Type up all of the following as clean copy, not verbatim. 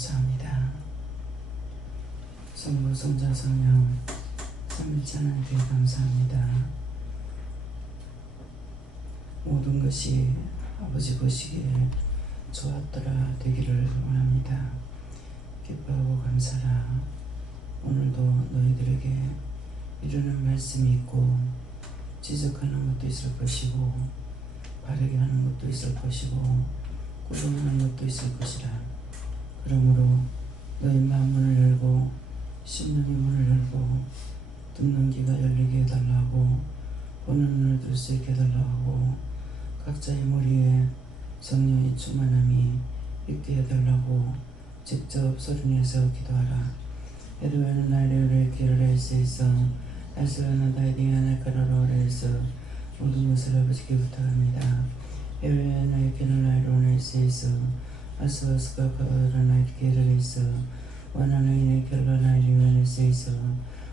감사합니다. 성부, 성자, 성령 삼위일체 하나님께 감사합니다. 모든 것이 아버지 보시기에 좋았더라 되기를 원합니다. 기뻐하고 감사라. 오늘도 너희들에게 이르는 말씀이 있고 지적하는 것도 있을 것이고 바르게 하는 것도 있을 것이고 꾸중하는 것도 있을 것이라. 그러므로 너희 마음 문을 열고 심령의 문을 열고 듣는 귀가 열리게 해달라고 보는 눈을 뜰 수 있게 해달라고 각자의 머리에 성령의 충만함이 있게 해달라고 직접 소리내서 기도하라. 에도에는 나를 길을 할 수 있어 알수는 다이딩 하늘 가로로 해서 모든 것을 아버지께 부탁합니다. 에도에 나의 길을 나로 낼 수 있어 알수가 가로로 나의 길을 있어 원하는 이의 길을 나를 낼 수 있어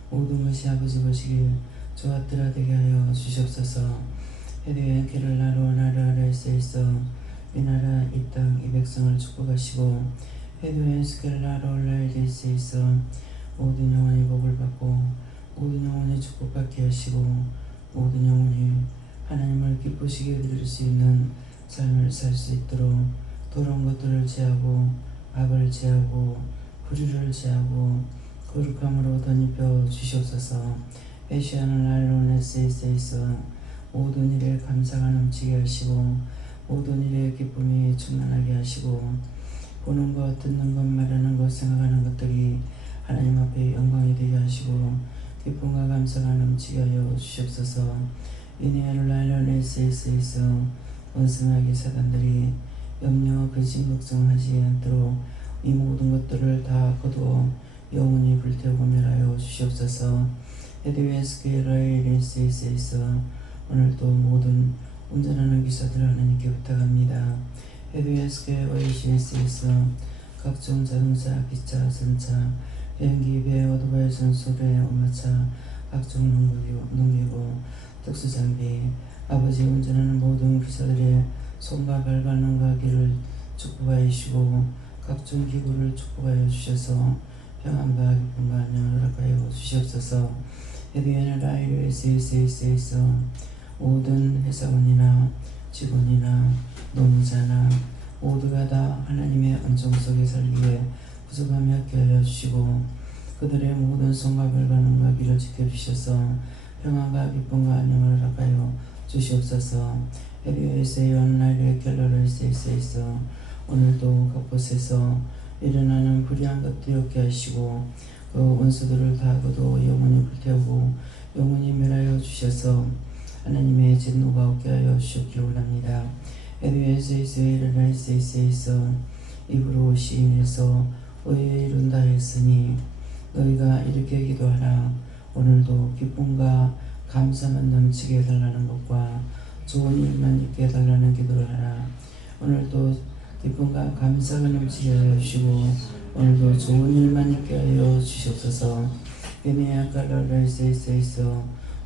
모든 것이 아버지 보시길 좋았더라 되게 하여 주시옵소서. 에도의 길을 나로 할 수 있어 이 나라 이 땅 이 백성을 축복하시고 에도의 길을 나로 날 수 있어 모든 영혼이 복을 받고 모든 영혼이 축복받게 하시고 모든 영혼이 하나님을 기쁘시게 드릴 수 있는 삶을 살 수 있도록 더러운 것들을 제하고 악을 제하고 불의를 제하고 거룩함으로 덧입혀 주시옵소서. 메시아는 날로 낼 수 있어 모든 일에 감사가 넘치게 하시고 모든 일에 기쁨이 충만하게 하시고 보는 것, 듣는 것, 말하는 것, 생각하는 것들이 하나님 앞에 영광이 되게 하시고 기쁨과 감사가 넘치게 하여 주시옵소서. 이내를 날려낼 수 있어 원수마귀 사단들이 염려, 근심, 걱정하지 않도록 이 모든 것들을 다 거두어 영원히 불태우고 멸하여 주시옵소서. 에드웨스케라의 릴수 있어 오늘도 모든 운전하는 기사들 하나님께 부탁합니다. 에드웨스케라의 릴수 있어 각종 자동차, 기차, 전차, 비행기, 배, 오토바이, 선수배, 오마차, 각종 농기구, 특수장비, 아버지 운전하는 모든 기사들의 손과 발과 눈과 귀를 축복하여 주시고 각종 기구를 축복하여 주셔서 평안과 기쁨과 안녕을 허락하여 주시옵소서. 에드웨는 라이를 있어 모든 회사원이나 직원이나 노무자나 모두가 다 하나님의 은총 속에 살기에 부족함이 없게 하여 주시고 그들의 모든 손과 발과 눈과 귀를 지켜주셔서 평안과 기쁨과 안녕을 허락하여 주시옵소서. 에드웨스의 연날의 결론을 있어 오늘도 그곳에서 일어나는 불의한 것들이 없게 하시고 그 원수들을 다 거두어 영원히 불태우고 영원히 멸하여 주셔서 하나님의 진노가 없게 하여 주시옵기를 원합니다. 에드웨스에서 일어날 수 있어 입으로 시인해서 의에 이룬다 했으니 너희가 이렇게 기도하라. 오늘도 기쁨과 감사만 넘치게 해달라는 것과 좋은 일만 있게 해달라는 기도를 하라. 오늘도 기쁨과 감사가 넘치게 하여 주시고 오늘도 좋은 일만 있게 하여 주시옵소서. 베네아 깔라를 있어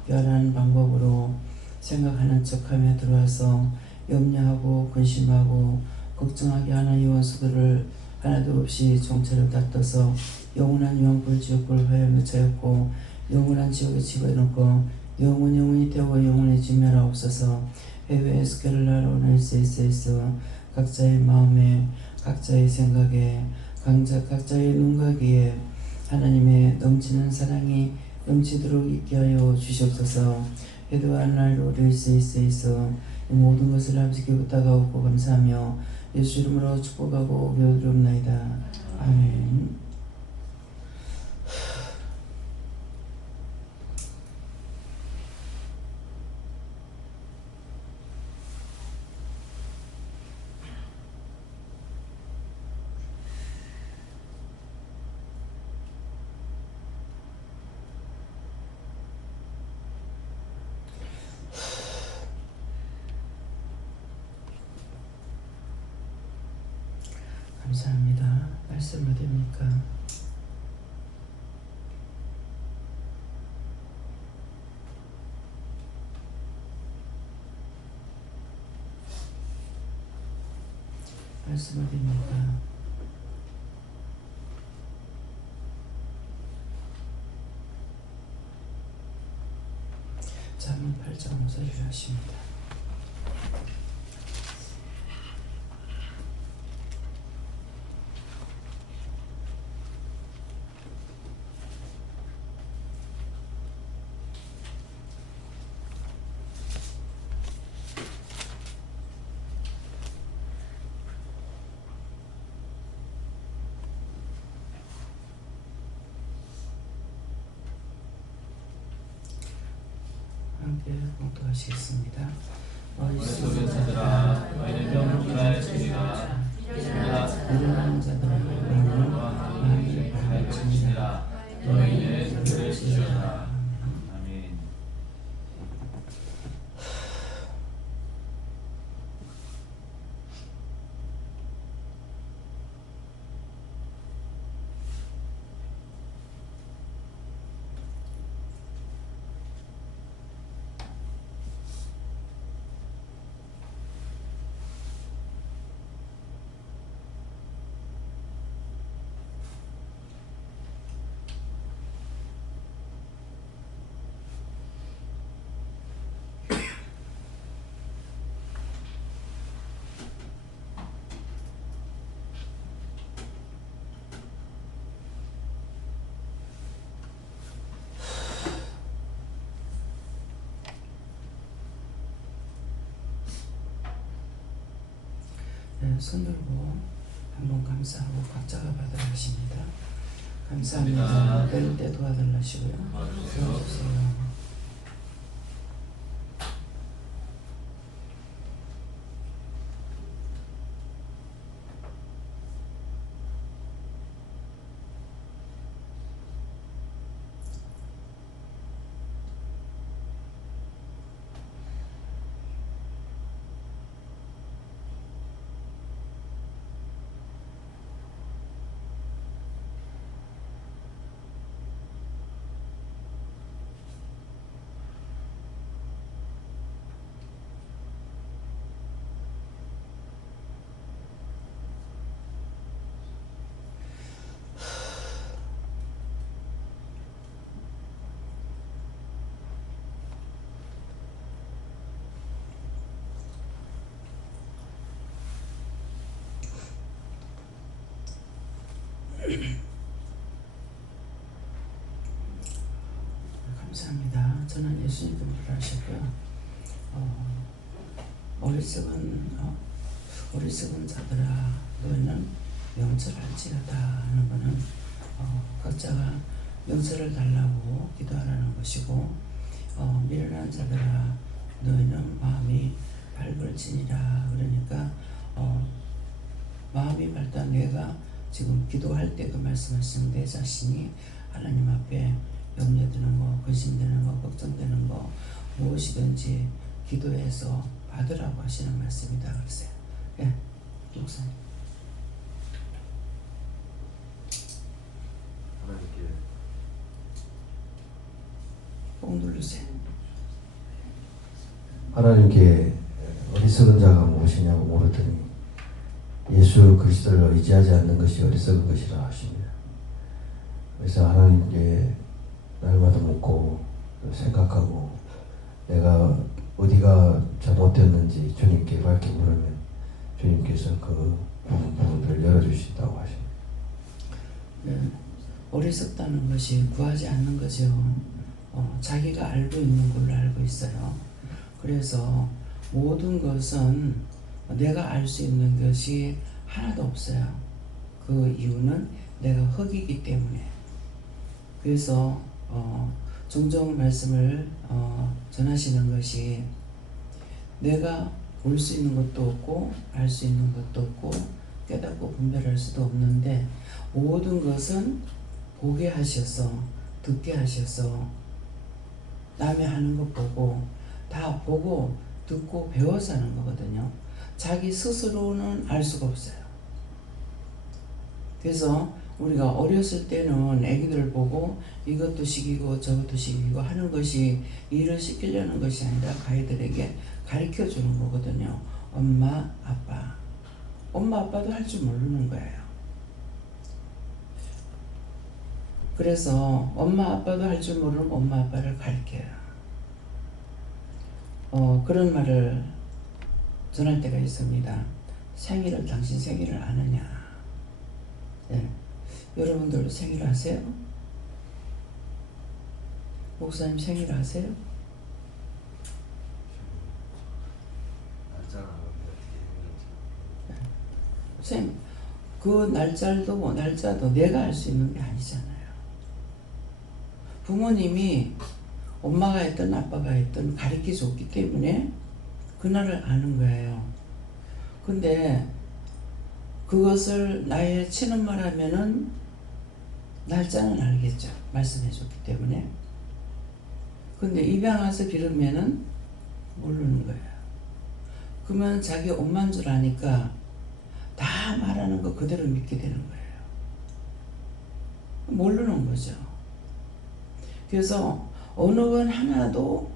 별한 방법으로 생각하는 척하며 들어와서 염려하고 근심하고 걱정하게 하는 이 원수들을 하나도 없이 정체를 다퉈서 영원한 유황불 지옥불 화염에 차였고 영원한 지옥에 집어넣고 영원히 태워 영원히 지멸하옵소서. 해외 스케를 나로 낼 수 있어 각자의 마음에 각자의 생각에 각자의 눈과 귀에 하나님의 넘치는 사랑이 넘치도록 있게 하여 주시옵소서. 에드와한 날로 낼 수 있어 모든 것을 아버지께 부탁하고 감사하며 예수 이름으로 축복하고 기도드리옵나이다. 아멘. 감사합니다. 말씀 어디입니까? 말씀 어디입니까? 감사는 팔자 모서리를 하십니다. 함께 봉독하시겠습니다. 어리석은 자들아 너희는 명령하여 주리라. 미련한 자들아 너희는 마음을 밝힐지니라. 너희는 들을지어다. 아멘. 네, 손 들고 한번 감사하고 각자가 받아가십니다. 감사합니다. 내릴 때 도와달라시고요. 도와주세요. 감사합니다. 저는 예수님께 물으셨고요. 어리석은 자들아 너희는 명철할지어다 하는 것은 각자가 명철을 달라고 기도하라는 것이고, 미련한 자들아 너희는 마음이 밝을지니라. 그러니까 마음이 밝다. 내가 지금 기도할 때 그 말씀하시는 내 자신이 하나님 앞에 염려되는 거, 근심되는 거, 걱정되는 거 무엇이든지 기도해서 받으라고 하시는 말씀이다 그러세요. 예, 목사님. 꼭 누르세요. 하나님께 어리석은 자가 무엇이냐고 물었더니 예수 그리스도를 의지하지 않는 것이 어리석은 것이라 하십니다. 그래서 하나님께 날마다 묻고 생각하고 내가 어디가 잘못되었는지 주님께 밝게 물으면 주님께서 그 부분들을 열어주신다고 하십니다. 네, 어리석다는 것이 구하지 않는 거죠. 자기가 알고 있는 걸로 알고 있어요. 그래서 모든 것은 내가 알 수 있는 것이 하나도 없어요. 그 이유는 내가 흙이기 때문에. 그래서 종종 말씀을 전하시는 것이 내가 볼 수 있는 것도 없고 알 수 있는 것도 없고 깨닫고 분별할 수도 없는데 모든 것은 보게 하셔서 듣게 하셔서 남이 하는 것 보고 다 보고 듣고 배워서 하는 거거든요. 자기 스스로는 알 수가 없어요. 그래서 우리가 어렸을 때는 애기들을 보고 이것도 시키고 저것도 시키고 하는 것이 일을 시키려는 것이 아니라 아이들에게 가르쳐 주는 거거든요. 엄마, 아빠. 엄마, 아빠도 할 줄 모르는 거예요. 그래서 엄마, 아빠도 할 줄 모르는 엄마, 아빠를 가르쳐요. 그런 말을 전할 때가 있습니다. 생일을 당신 생일을 아느냐? 예. 여러분들 생일 아세요? 목사님 생일 아세요? 그 날짜도 내가 알 수 있는 게 아니잖아요. 부모님이 엄마가 했든 아빠가 했든 가르쳐 줬기 때문에 그날을 아는 거예요. 근데 그것을 나의 친엄마라면은 날짜는 알겠죠. 말씀해 줬기 때문에. 근데 입양 와서 기르면은 모르는 거예요. 그러면 자기 엄마인 줄 아니까 다 말하는 거 그대로 믿게 되는 거예요. 모르는 거죠. 그래서 언어는 하나도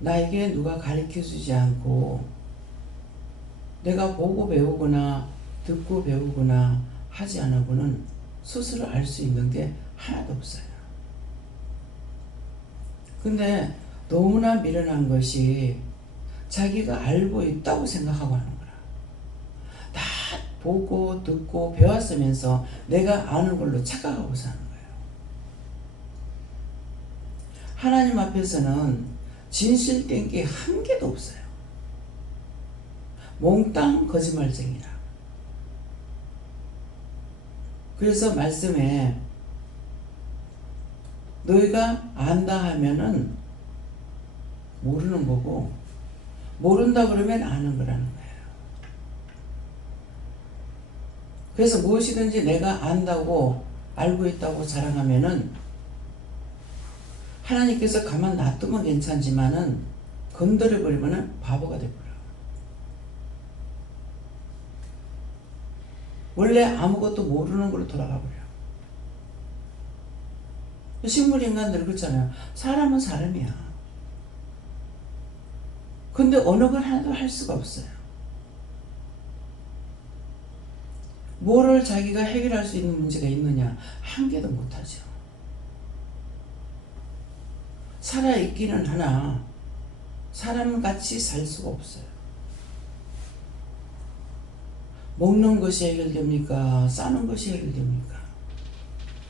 나에게 누가 가르쳐 주지 않고 내가 보고 배우거나 듣고 배우거나 하지 않고는 스스로 알 수 있는 게 하나도 없어요. 근데 너무나 미련한 것이 자기가 알고 있다고 생각하고 하는 거라. 다 보고 듣고 배웠으면서 내가 아는 걸로 착각하고 사는 거예요. 하나님 앞에서는 진실된 게 한 개도 없어요. 몽땅 거짓말쟁이라. 그래서 말씀에 너희가 안다 하면은 모르는 거고 모른다 그러면 아는 거라는 거예요. 그래서 무엇이든지 내가 안다고 알고 있다고 자랑하면은 하나님께서 가만 놔두면 괜찮지만은 건드려버리면은 바보가 돼버려. 원래 아무것도 모르는 걸로 돌아가 버려. 식물 인간들 그렇잖아요. 사람은 사람이야. 근데 어느 걸 하나도 할 수가 없어요. 뭐를 자기가 해결할 수 있는 문제가 있느냐? 한 개도 못하죠. 살아있기는 하나 사람같이 살 수가 없어요. 먹는 것이 해결됩니까? 싸는 것이 해결됩니까?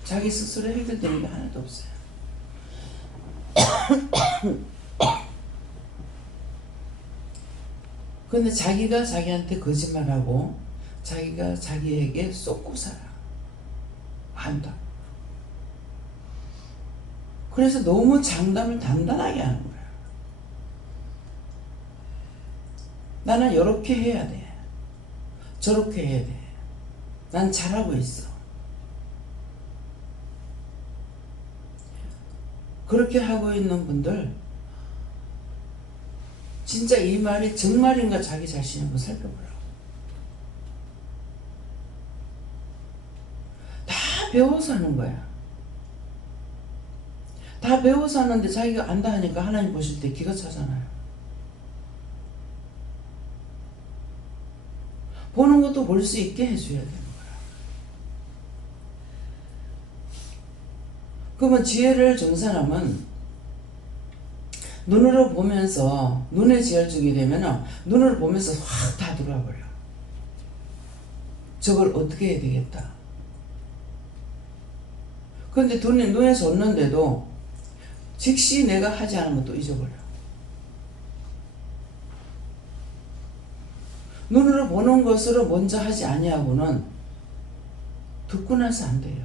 자기 스스로 해결되는 게 하나도 없어요. 근데 자기가 자기한테 거짓말하고 자기가 자기에게 쏟고 살아. 안다. 그래서 너무 장담을 단단하게 하는 거야. 나는 이렇게 해야 돼. 저렇게 해야 돼. 난 잘하고 있어. 그렇게 하고 있는 분들 진짜 이 말이 정말인가 자기 자신을 한번 살펴보라고. 다 배워서 하는 거야. 다 배워서 하는데 자기가 안다 하니까 하나님 보실 때 기가 차잖아요. 보는 것도 볼 수 있게 해줘야 되는 거야. 그러면 지혜를 준 사람은 눈으로 보면서 눈에 지혜를 주게 되면 눈으로 보면서 확 다 들어와 버려. 저걸 어떻게 해야 되겠다. 그런데 눈에 줬는데도 즉시 내가 하지 않은 것도 잊어버려. 눈으로 보는 것으로 먼저 하지 아니하고는 듣고 나서 안 돼요.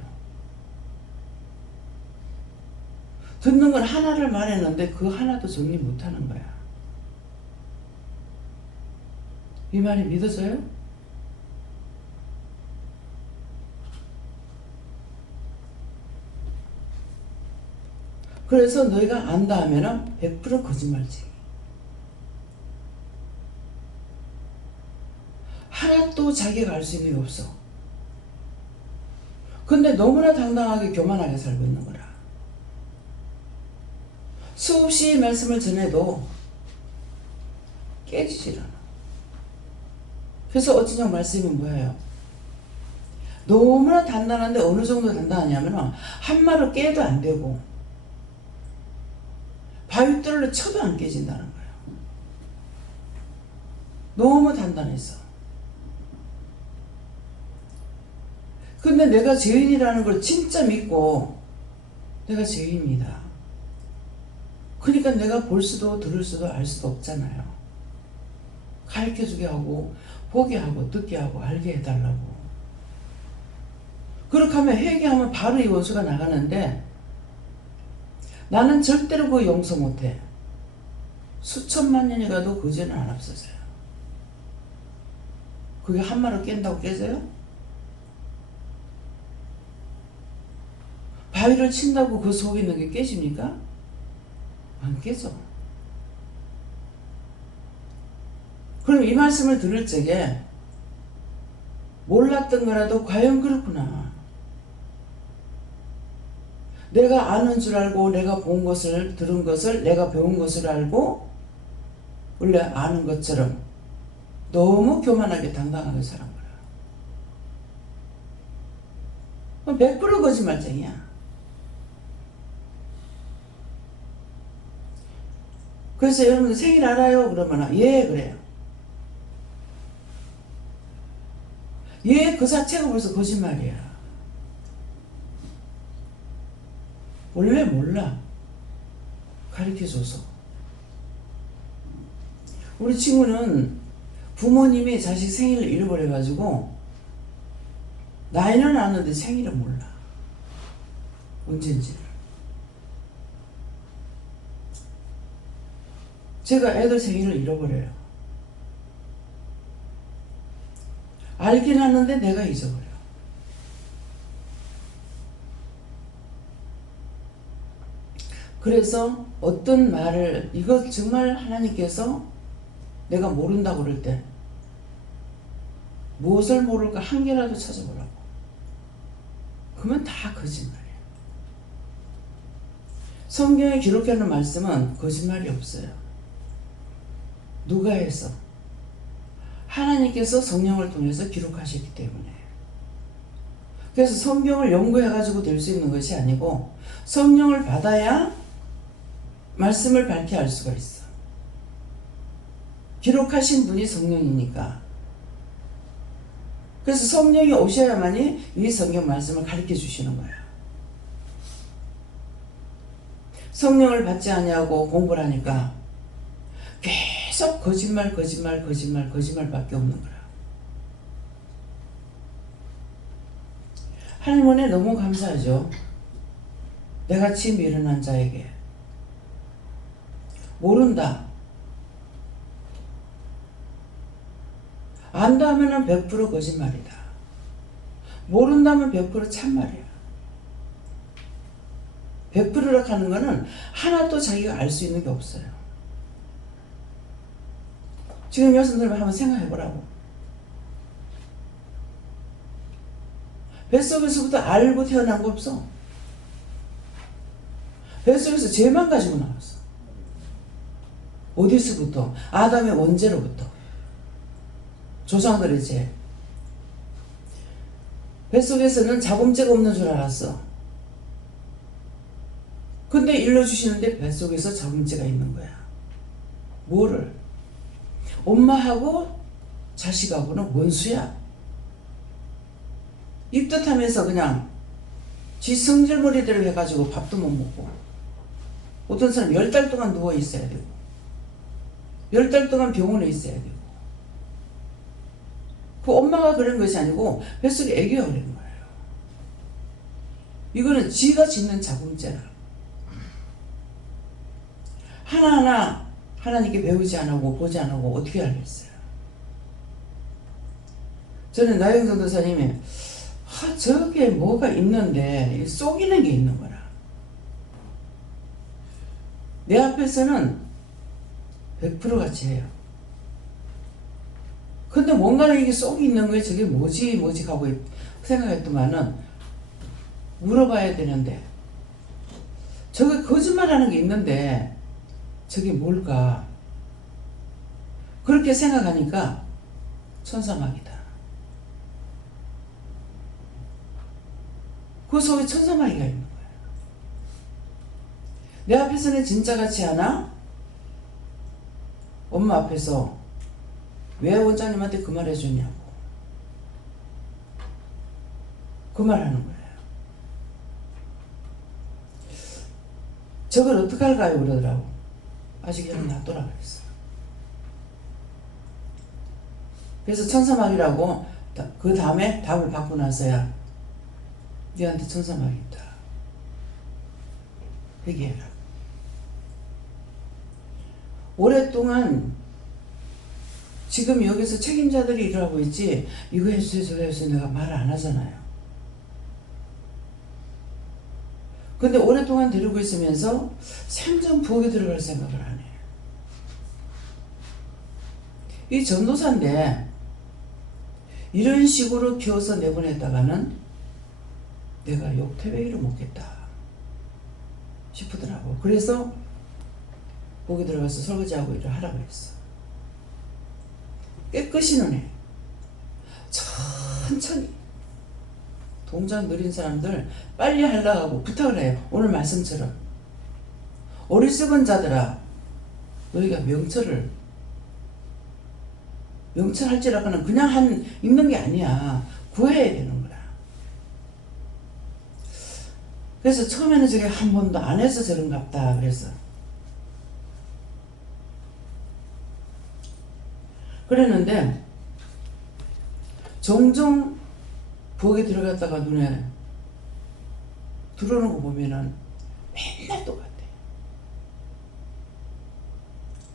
듣는 건 하나를 말했는데 그 하나도 정리 못하는 거야. 이 말이 믿어져요? 그래서 너희가 안다 하면은 100% 거짓말쟁이. 하나도 자기가 알 수 있는 게 없어. 근데 너무나 당당하게 교만하게 살고 있는 거라. 수없이 말씀을 전해도 깨지질 않아. 그래서 어찌냐 말씀이 뭐예요? 너무나 단단한데 어느 정도 단단하냐면 한 말을 깨도 안 되고 바위 뚫로 쳐도 안 깨진다는 거예요. 너무 단단했어. 근데 내가 죄인이라는 걸 진짜 믿고 내가 죄인이다. 그러니까 내가 볼 수도 들을 수도 알 수도 없잖아요. 가르쳐주게 하고 보게 하고 듣게 하고 알게 해달라고. 그렇게 하면 회개하면 바로 이 원수가 나가는데 나는 절대로 그거 용서 못해. 수천만 년이 가도 그 죄는 안 없어져요. 그게 한마로 깬다고 깨져요? 바위를 친다고 그 속에 있는 게 깨집니까? 안 깨져. 그럼 이 말씀을 들을 적에 몰랐던 거라도 과연 그렇구나. 내가 아는 줄 알고 내가 본 것을 들은 것을 내가 배운 것을 알고 원래 아는 것처럼 너무 교만하게 당당하게 살은 거야. 100% 거짓말쟁이야. 그래서 여러분들 생일 알아요? 그러면 예 그래요. 예 그 자체가 벌써 거짓말이야. 원래 몰라. 가르쳐줘서. 우리 친구는 부모님이 자식 생일을 잃어버려가지고 나이는 아는데 생일을 몰라. 언젠지를. 제가 애들 생일을 잃어버려요. 알긴 하는데 내가 잊어버려. 그래서 어떤 말을 이거 정말 하나님께서 내가 모른다고 그럴 때 무엇을 모를까 한 개라도 찾아보라고. 그러면 다 거짓말이에요. 성경에 기록하는 말씀은 거짓말이 없어요. 누가 해서? 하나님께서 성령을 통해서 기록하셨기 때문에. 그래서 성경을 연구해가지고 될 수 있는 것이 아니고 성령을 받아야 말씀을 밝게 알 수가 있어. 기록하신 분이 성령이니까. 그래서 성령이 오셔야만이 이 성경 말씀을 가르쳐 주시는 거야. 성령을 받지 아니하고 공부를 하니까 계속 거짓말밖에 없는 거라. 하나님 은혜 너무 감사하죠. 내같이 미련한 자에게 모른다. 안다면 100% 거짓말이다. 모른다면 100% 참말이야. 100%라고 하는 거는 하나도 자기가 알 수 있는 게 없어요. 지금 여러분들 한번 생각해 보라고. 뱃속에서부터 알고 태어난 거 없어. 뱃속에서 죄만 가지고 나왔어. 어디서부터? 아담의 원죄로부터. 조상들의 죄. 뱃속에서는 자범죄가 없는 줄 알았어. 근데 일러주시는데 뱃속에서 자범죄가 있는 거야. 뭐를? 엄마하고 자식하고는 원수야. 입덧하면서 그냥 지 성질머리대로 해가지고 밥도 못 먹고, 어떤 사람 10달 동안 누워 있어야 되고 10달 동안 병원에 있어야 되고. 그 엄마가 그런 것이 아니고 뱃속에 애기가 그런 거예요. 이거는 지가 짓는 자범죄라. 하나하나 하나님께 배우지 않고 보지 않고 어떻게 알겠어요? 저는 나영선 도사님이 저게 뭐가 있는데 속이는 게 있는 거라. 내 앞에서는 100% 같이 해요. 근데 뭔가는 이게 속이 있는 거에 저게 뭐지 하고 생각했더만은 물어봐야 되는데, 저게 거짓말하는 게 있는데 저게 뭘까? 그렇게 생각하니까 천사마귀다. 그 속에 천사마귀가 있는 거야. 내 앞에서는 진짜 같지 않아? 엄마 앞에서 왜 원장님한테 그 말 해주냐고. 그 말 하는 거예요. 저걸 어떡할까요? 그러더라고. 아직 형 놔둬라 그랬어. 그래서 천사막이라고 그 다음에 답을 받고 나서야 너한테 천사막이 있다. 회개해라. 오랫동안 지금 여기서 책임자들이 일을 하고 있지 이거 해주세요 저거 해주세요 내가 말을 안 하잖아요. 근데 오랫동안 데리고 있으면서 생전 부엌에 들어갈 생각을 안 해. 이 전도사인데 이런 식으로 키워서 내보냈다가는 내가 욕태배기를 먹겠다 싶더라고. 그래서 부엌에 들어가서 설거지하고 일을 하라고 했어. 깨끗이는 해. 천천히. 동작 느린 사람들 빨리 하려고 하고 부탁을 해요. 오늘 말씀처럼. 어리석은 자들아 너희가 명철할지라고는 그냥 입는 게 아니야. 구해야 되는 거야. 그래서 처음에는 저게 한 번도 안 해서 저런갑다 그래서 그랬는데 종종 부엌에 들어갔다가 눈에 들어오는 거 보면은 맨날 똑같아.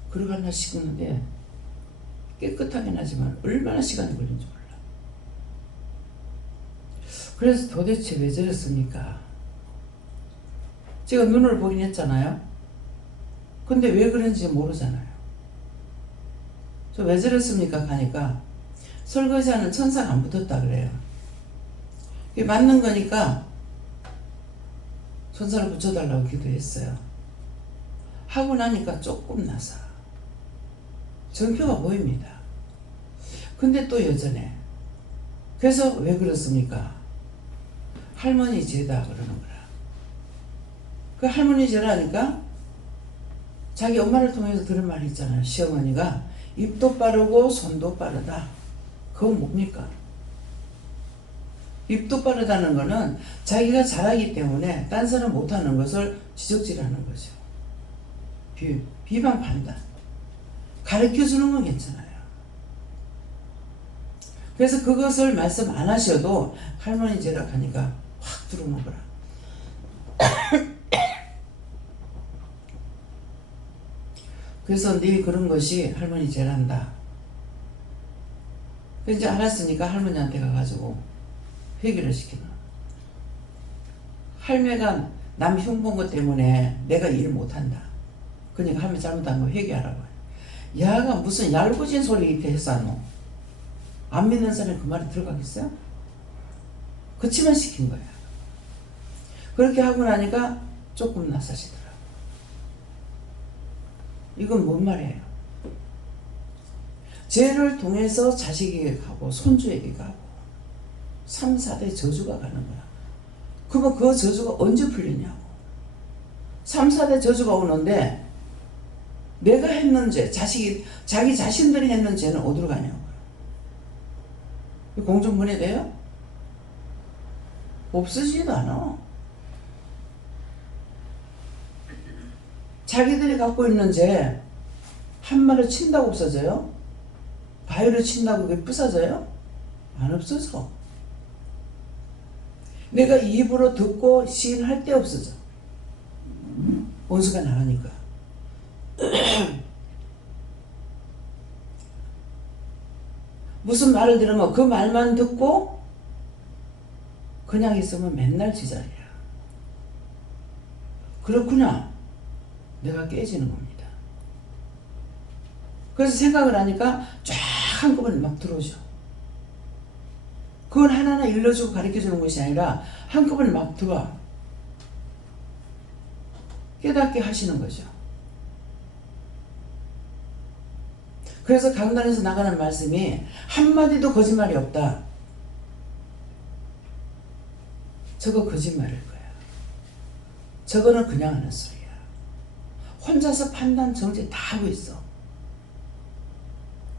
그러갔나 싶었는데 깨끗하긴 하지만 얼마나 시간이 걸린지 몰라. 그래서 도대체 왜 저랬습니까? 제가 눈을 보긴 했잖아요. 근데 왜 그런지 모르잖아요. 저 왜 저랬습니까? 가니까 설거지하는 천사가 안 붙었다 그래요. 그게 맞는 거니까 천사를 붙여달라고 기도했어요. 하고 나니까 조금 나서 전표가 보입니다. 근데 또 여전해. 그래서 왜 그렇습니까? 할머니 죄다 그러는 거라. 그 할머니 죄라니까 자기 엄마를 통해서 들은 말이 있잖아요. 시어머니가 입도 빠르고 손도 빠르다. 그건 뭡니까? 입도 빠르다는 거는 자기가 잘하기 때문에 딴 사람 못하는 것을 지적질하는 거죠. 비방 판단. 가르쳐주는 건 괜찮아요. 그래서 그것을 말씀 안 하셔도 할머니 죄라 하니까 확 들어오는 거라. 그래서 네 그런 것이 할머니 죄란다. 이제 알았으니까 할머니한테 가가지고 회개를 시키는. 할매가 남 흉본 것 때문에 내가 일을 못한다. 그러니까 할매 잘못한 거 회개하라고. 야가 무슨 얄궂은 소리 이렇게 했어. 안 믿는 사람이 그 말이 들어가겠어요? 그치만 시킨 거야. 그렇게 하고 나니까 조금 나서시더라고. 이건 뭔 말이에요? 죄를 통해서 자식에게 가고 손주에게 가고 3, 4대 저주가 가는 거야. 그러면 그 저주가 언제 풀리냐고. 3, 4대 저주가 오는데 내가 했는 죄, 자기 자신들이 했는 죄는 어디로 가냐고요. 공중분해 돼요? 없어지지도 않아. 자기들이 갖고 있는 죄 한 말을 친다고 없어져요? 바위를 친다고 그게 부서져요? 안 없어져. 내가 입으로 듣고 시인할 때 없어져. 원수가 나가니까. 무슨 말을 들으면 그 말만 듣고 그냥 있으면 맨날 지랄이야. 그렇구나. 내가 깨지는 겁니다. 그래서 생각을 하니까 쫙 한꺼번에 막 들어오죠. 그건 하나하나 일러주고 가르쳐주는 것이 아니라 한꺼번에 막 들어와. 깨닫게 하시는 거죠. 그래서 강단에서 나가는 말씀이 한마디도 거짓말이 없다. 저거 거짓말일 거야. 저거는 그냥 하는 소리야. 혼자서 판단, 정죄 다 하고 있어.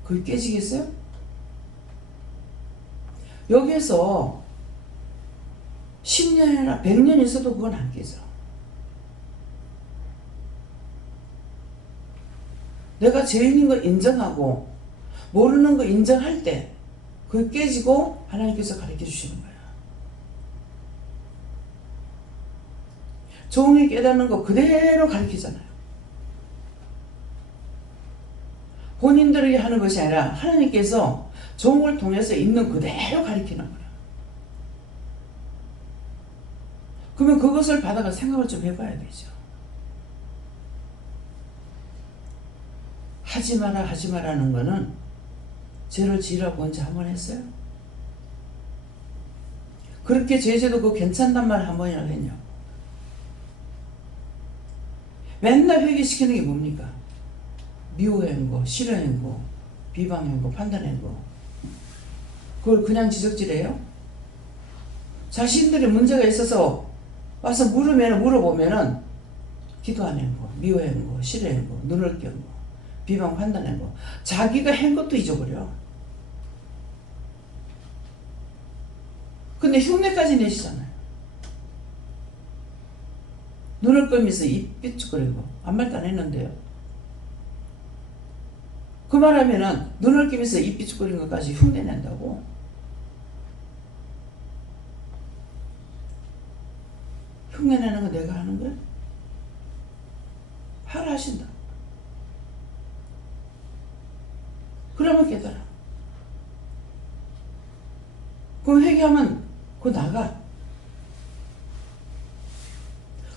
그게 깨지겠어요? 여기에서 10년이나 100년 있어도 그건 안 깨져. 내가 죄인인 거 인정하고 모르는 거 인정할 때 그게 깨지고 하나님께서 가르쳐 주시는 거야. 종이 깨닫는 거 그대로 가르치잖아요. 본인들에게 하는 것이 아니라 하나님께서 종을 통해서 있는 그대로 가르치는 거예요. 그러면 그것을 받아가 생각을 좀 해봐야 되죠. 하지 마라 하지 마라는 거는 죄를 지으라고 언제 한 번 했어요? 그렇게 죄져도 그거 괜찮단 말 한 번이라고 했냐고. 맨날 회개시키는 게 뭡니까? 미워행고, 싫어행고, 비방행고, 판단행고. 그걸 그냥 지적질해요? 자신들이 문제가 있어서 와서 물어보면은 기도 안 행고, 미워행고, 싫어행고, 눈을 껴고, 비방 판단행고. 자기가 한 것도 잊어버려. 근데 흉내까지 내시잖아요. 눈을 끌면서 입 삐죽거리고 아무 말도 안 했는데요. 그 말하면은 눈을 끼면서 입 삐죽거리는 것까지 흉내 낸다고? 흉내 내는 거 내가 하는 거야? 하라 하신다. 그러면 깨달아. 그럼 회개하면 그거 나가.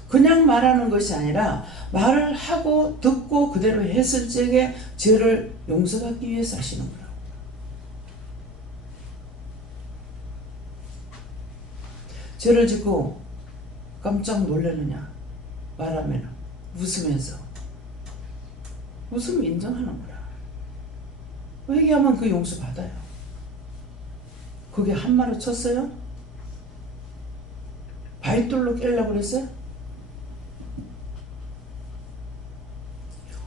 그냥 말하는 것이 아니라 말을 하고 듣고 그대로 했을 적에 죄를 용서받기 위해서 하시는 거라고. 죄를 짓고 깜짝 놀라느냐 말하면 웃으면서 웃으면 인정하는 거라. 회개하면 그 용서 받아요. 그게 한마로 쳤어요? 바위돌로 깨려고 그랬어요?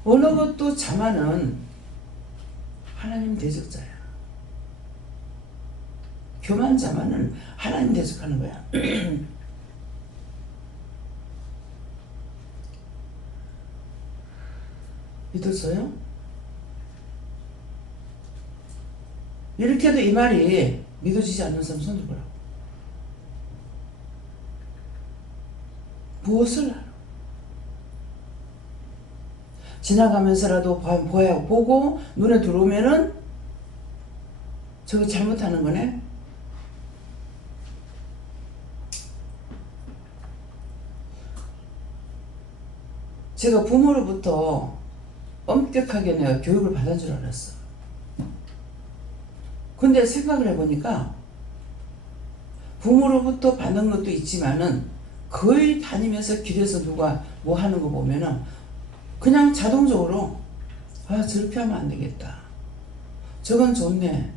어느 것도 자만은 하나님 대적자야. 교만자만은 하나님 대적하는 거야. 믿었어요? 이렇게 해도 이 말이 믿어지지 않는 사람 손 들어보라고. 무엇을 알아? 지나가면서라도 보고 눈에 들어오면은 저거 잘못하는 거네? 제가 부모로부터 엄격하게 내가 교육을 받은 줄 알았어. 근데 생각을 해보니까 부모로부터 받는 것도 있지만은 거의 다니면서 길에서 누가 뭐 하는 거 보면은 그냥 자동적으로 아 저렇게 하면 안 되겠다. 저건 좋네.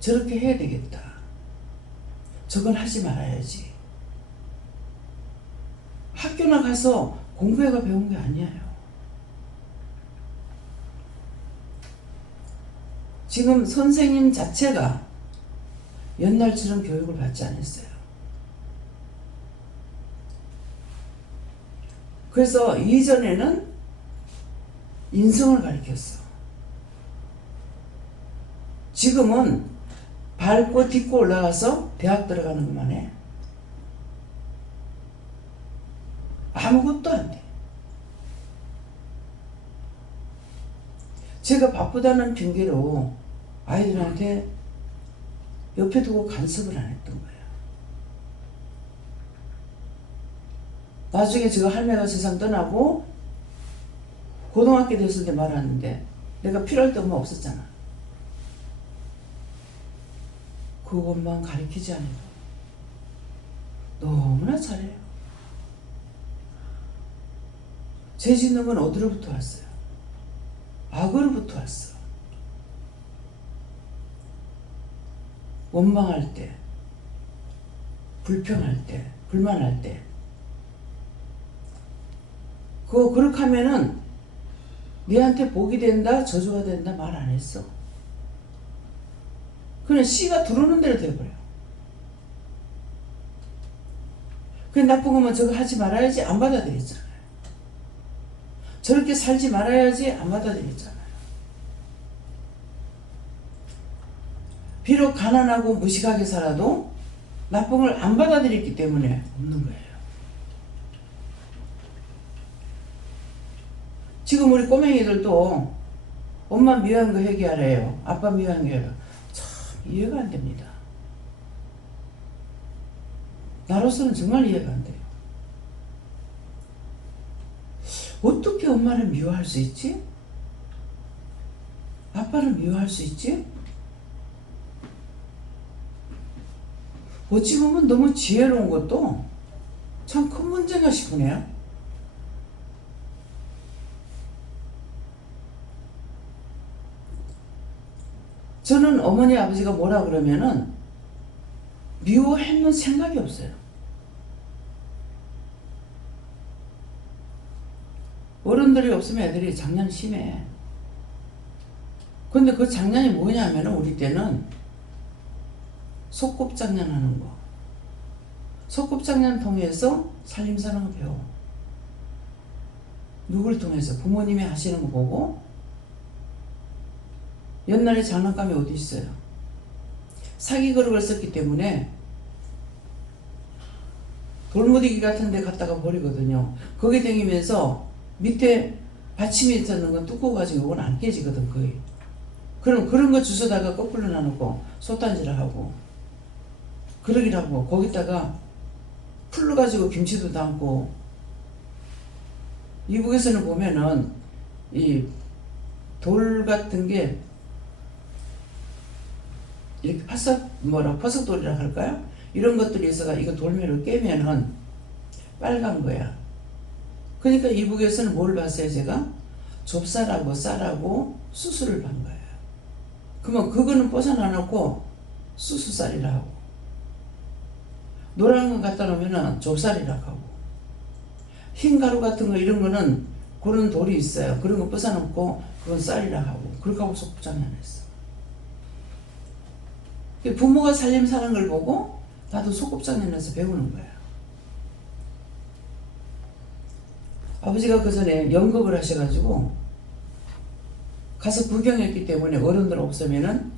저렇게 해야 되겠다. 저건 하지 말아야지. 학교나 가서 공부해가 배운 게 아니에요. 지금 선생님 자체가 옛날처럼 교육을 받지 않았어요. 그래서 이전에는 인성을 가르쳤어. 지금은 밟고 딛고 올라가서 대학 들어가는 것만 해. 아무것도 안 돼. 제가 바쁘다는 핑계로 아이들한테 옆에 두고 간섭을 안 했던 거예요. 나중에 제가 할매가 세상 떠나고 고등학교 됐을 때 말하는데 내가 필요할 때 엄마 없었잖아. 그것만 가르치지 않아도 너무나 잘해요. 죄 짓는 건 어디로부터 왔어요? 악으로부터 왔어. 원망할 때, 불평할 때, 불만할 때 그렇게 하면은 네한테 복이 된다, 저주가 된다 말 안 했어. 그냥 씨가 들어오는 대로 돼버려. 그 나쁜 거면 저거 하지 말아야지 안 받아들였잖아요. 저렇게 살지 말아야지 안 받아들였잖아요. 비록 가난하고 무식하게 살아도 나쁜 걸 안 받아들였기 때문에 없는 거예요. 지금 우리 꼬맹이들도 엄마 미워한 거 회개하래요. 아빠 미워한 거 회개하래요. 참 이해가 안 됩니다. 나로서는 정말 이해가 안 돼요. 어떻게 엄마를 미워할 수 있지? 아빠를 미워할 수 있지? 어찌 보면 너무 지혜로운 것도 참 큰 문제가 싶으네요. 저는 어머니 아버지가 뭐라 그러면은 미워했는 생각이 없어요. 어른들이 없으면 애들이 장난 심해. 근데 그 장난이 뭐냐면은 우리 때는 소꿉장난 하는 거. 소꿉장난 통해서 살림사는 거 배워. 누굴 통해서? 부모님이 하시는 거 보고. 옛날에 장난감이 어디 있어요? 사기 그릇을 썼기 때문에 돌무디기 같은 데 갖다가 버리거든요. 거기 다니면서 밑에 받침이 있는 건 두꺼워가지고 이건 안 깨지거든 거의. 그럼 그런 거 주워다가 거꾸로 놔놓고 솥단지를 하고 그러기라고 거기다가 풀로 가지고 김치도 담고. 이북에서는 보면은 이 돌 같은 게 이렇게 퍼석돌이라 할까요? 이런 것들이 있어가 이거 돌매를 깨면은 빨간 거야. 그러니까 이북에서는 뭘 봤어요 제가? 좁쌀하고 쌀하고 수수를 반 거예요. 그러면 그거는 벗어나놓고 수수쌀이라 하고 노란 거 갖다 놓으면 좁쌀이라 하고 흰 가루 같은 거 이런 거는 그런 돌이 있어요. 그런 거 벗어놓고 그건 쌀이라 하고 그렇게 하고 소꿉장난했어. 부모가 살림 사는 걸 보고 나도 소꿉장난해서 배우는 거야. 아버지가 그 전에 연극을 하셔가지고 가서 구경했기 때문에 어른들 없으면은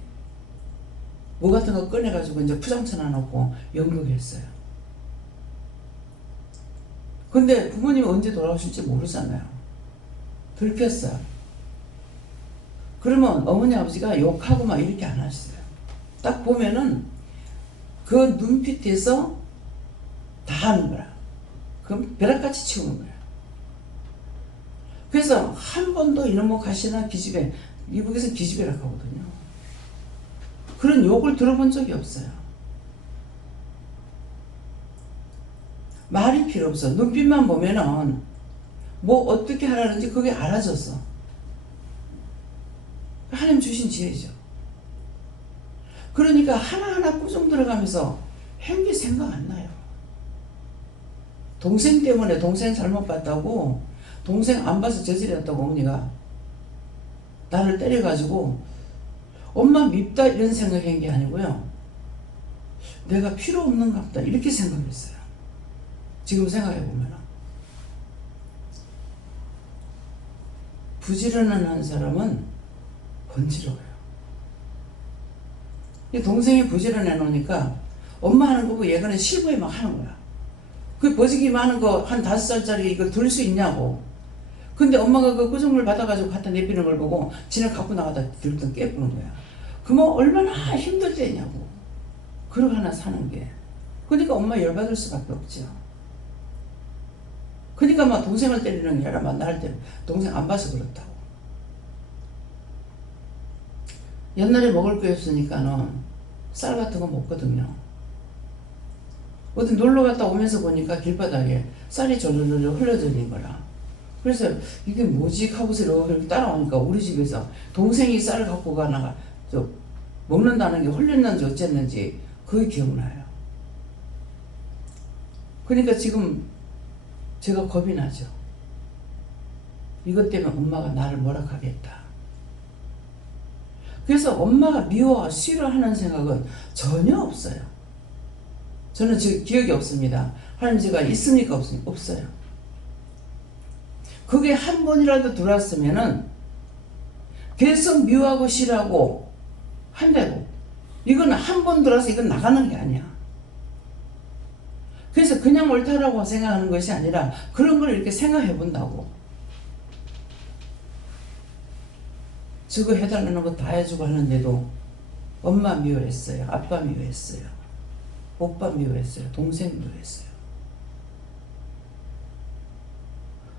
뭐 같은 거 꺼내가지고 이제 포장쳐놔 놓고 연극했어요. 근데 부모님이 언제 돌아오실지 모르잖아요. 들켰어요. 그러면 어머니 아버지가 욕하고 막 이렇게 안 하셨어요. 딱 보면은 그 눈빛에서 다 하는 거야. 그럼 벼락같이 치우는 거야. 그래서 한 번도 이놈의 가시나 기집애, 미국에서 기집애라고 하거든요. 그런 욕을 들어본 적이 없어요. 말이 필요 없어. 눈빛만 보면은 뭐 어떻게 하라는지 그게 알아졌어. 하나님 주신 지혜죠. 그러니까 하나하나 꾸중 들어가면서 행기 생각 안 나요. 동생 때문에 동생 잘못 봤다고 동생 안 봐서 저질렀다고 어머니가 나를 때려가지고 엄마 밉다 이런 생각한 게 아니고요. 내가 필요 없는가 보다 이렇게 생각했어요. 지금 생각해보면 부지런한 사람은 번지러워요. 동생이 부지런해 놓으니까 엄마 하는 거 보고 얘가 실부에 막 하는 거야. 그 버지기 많은 거 한 5살짜리 이거 들 수 있냐고. 근데 엄마가 그 꾸중을 받아가지고 갖다 내비는 걸 보고 지는 갖고 나가다 들던 깨부는 거야. 그러면 얼마나 힘들 때냐고. 그러고 하나 사는 게. 그러니까 엄마 열받을 수밖에 없죠. 그러니까 막 동생을 때리는 게 아니라 막 나를 때리는 동생 안 봐서 그렇다고. 옛날에 먹을 게 없으니까는 쌀 같은 거 먹거든요. 어디 놀러 갔다 오면서 보니까 길바닥에 쌀이 저절로 흘러져 있는 거라. 그래서 이게 뭐지 하고서 이렇게 따라오니까 우리 집에서 동생이 쌀을 갖고 가나가 먹는다는 게 흘렸는지 어쨌는지 그게 기억나요. 그러니까 지금 제가 겁이 나죠. 이것 때문에 엄마가 나를 뭐라 하겠다. 그래서 엄마가 미워 싫어하는 생각은 전혀 없어요. 저는 지금 기억이 없습니다. 하나님 제가 있습니까? 없어요. 그게 한 번이라도 들어왔으면은 계속 미워하고 싫어하고 한다고. 이건 한 번 들어와서 이건 나가는 게 아니야. 그래서 그냥 옳다라고 생각하는 것이 아니라 그런 걸 이렇게 생각해 본다고. 저거 해달라는 거 다 해주고 하는데도 엄마 미워했어요. 아빠 미워했어요. 오빠 미워했어요. 동생 미워했어요.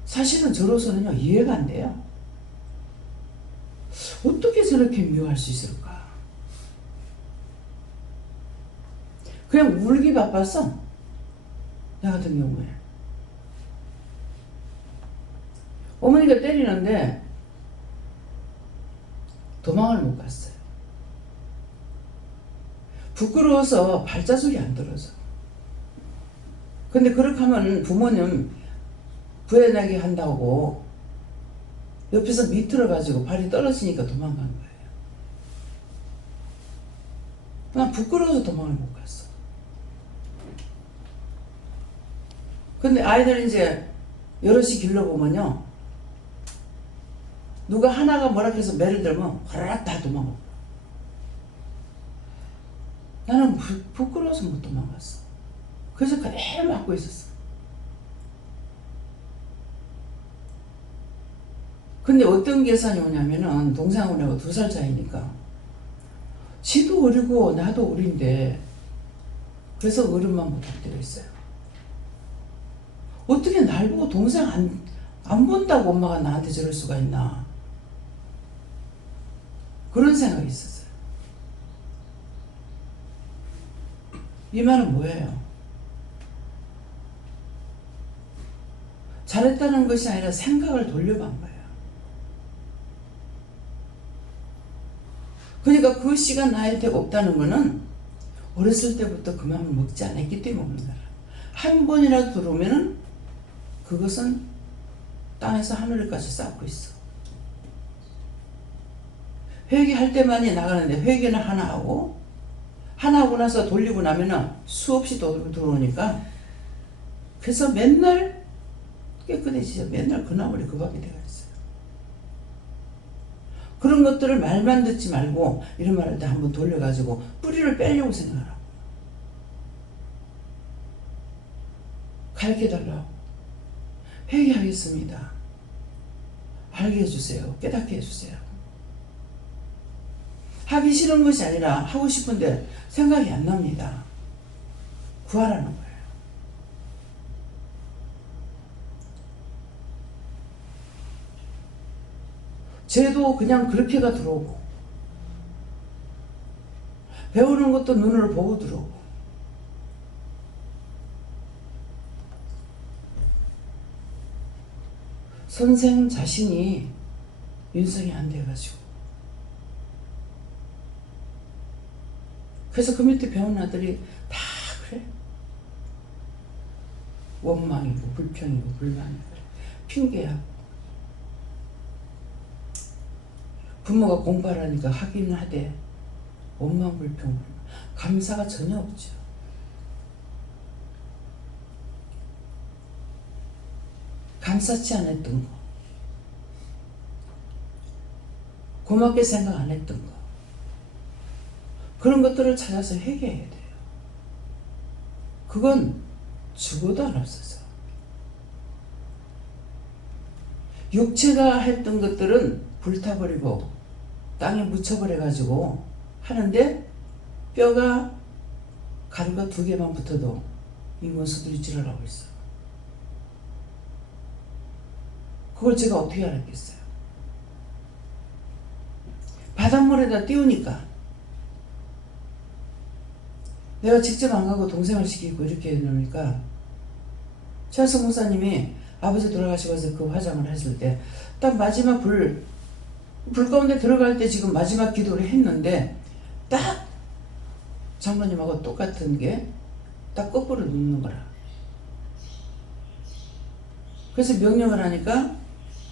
사실은 저로서는요 이해가 안 돼요. 어떻게 저렇게 미워할 수 있을까? 그냥 울기 바빴어. 나 같은 경우에 어머니가 때리는데 도망을 못 갔어요. 부끄러워서 발자국이 안 떨어져. 근데 그렇게 하면 부모님 부해나게 한다고 옆에서 미끄러가지고 발이 떨어지니까 도망간 거예요. 난 부끄러워서 도망을 못 갔어. 근데 아이들 이제 여럿이 길러보면요 누가 하나가 뭐라 해서 매를 들면 화라락 다 도망가. 나는 부끄러워서 못 도망갔어. 그래서 그대로 맞고 있었어. 근데 어떤 계산이 오냐면은 동생하고 2살 차이니까 지도 어리고 나도 어린데 그래서 어른만 부탁드렸어요. 어떻게 날 보고 동생 안 본다고 엄마가 나한테 저럴 수가 있나. 그런 생각이 있었어요. 이 말은 뭐예요? 잘했다는 것이 아니라 생각을 돌려본 거예요. 그러니까 그 시간 나한테 없다는 거는 어렸을 때부터 그 마음을 먹지 않았기 때문에 없는 거야. 한 번이라도 들어오면은 그것은 땅에서 하늘까지 쌓고 있어. 회개할 때만이 나가는데 회개는 하나 하고 나서 돌리고 나면은 수없이 들어오니까 그래서 맨날 깨끗해지죠. 맨날 그 나물이 그 밥이 되어 있어요. 그런 것들을 말만 듣지 말고 이런 말 할 때 한번 돌려가지고 뿌리를 빼려고 생각하라고. 가르쳐달라고. 회개하겠습니다. 알게 해주세요. 깨닫게 해주세요. 하기 싫은 것이 아니라 하고 싶은데 생각이 안 납니다. 구하라는 거예요. 죄도 그냥 그렇게가 들어오고 배우는 것도 눈을 보고 들어오고 선생 자신이 윤성이 안 돼가지고 그래서 그 밑에 배운 아들이 다 그래. 원망이고 불평이고 불만이고 핑계야. 부모가 공부하라니까 하긴 하되 원망 불평 감사가 전혀 없죠. 감사치 않았던 거, 고맙게 생각 안 했던 거, 그런 것들을 찾아서 회개해야 돼요. 그건 죽어도 안 없어져. 육체가 했던 것들은 불타버리고 땅에 묻혀버려가지고 하는데 뼈가 가루가 2개만 붙어도 이 원수들이 지랄하고 있어. 그걸 제가 어떻게 알았겠어요? 바닷물에다 띄우니까 내가 직접 안 가고 동생을 시키고 이렇게 해놓으니까 최하성 목사님이 아버지 돌아가시고 나서 그 화장을 했을 때 딱 마지막 불 가운데 들어갈 때 지금 마지막 기도를 했는데 딱 장로님하고 똑같은 게 딱 거꾸로 눕는 거라. 그래서 명령을 하니까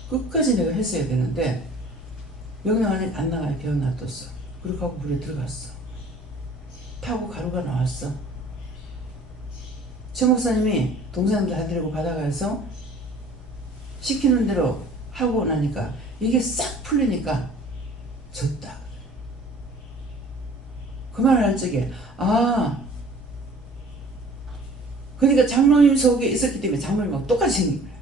끝까지 내가 했어야 되는데 명령 안 나가요. 배워 놔뒀어. 그렇게 하고 물에 들어갔어. 타고 가루가 나왔어. 최 목사님이 동생들 다 데리고 바다가서 시키는 대로 하고 나니까 이게 싹 풀리니까 졌다. 그 말 할 적에 그러니까 장로님 속에 있었기 때문에 장로님하고 똑같이 생긴 거야.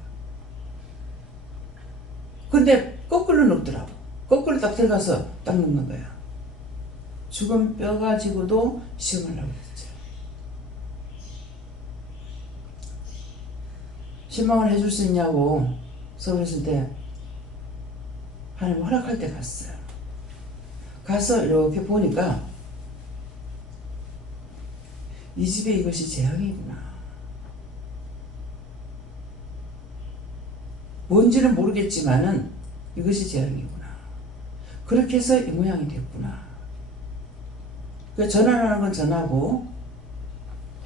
근데 거꾸로 눕더라고. 거꾸로 딱 들어가서 딱 눕는 거야. 죽은 뼈 가지고도 시험하려고 했죠. 신방을 해줄 수 있냐고 서울에 있을 때 하나님 허락할 때 갔어요. 가서 이렇게 보니까 이 집에 이것이 재앙이구나. 뭔지는 모르겠지만은 이것이 재앙이구나. 그렇게 해서 이 모양이 됐구나. 그 전화하는 건 전화고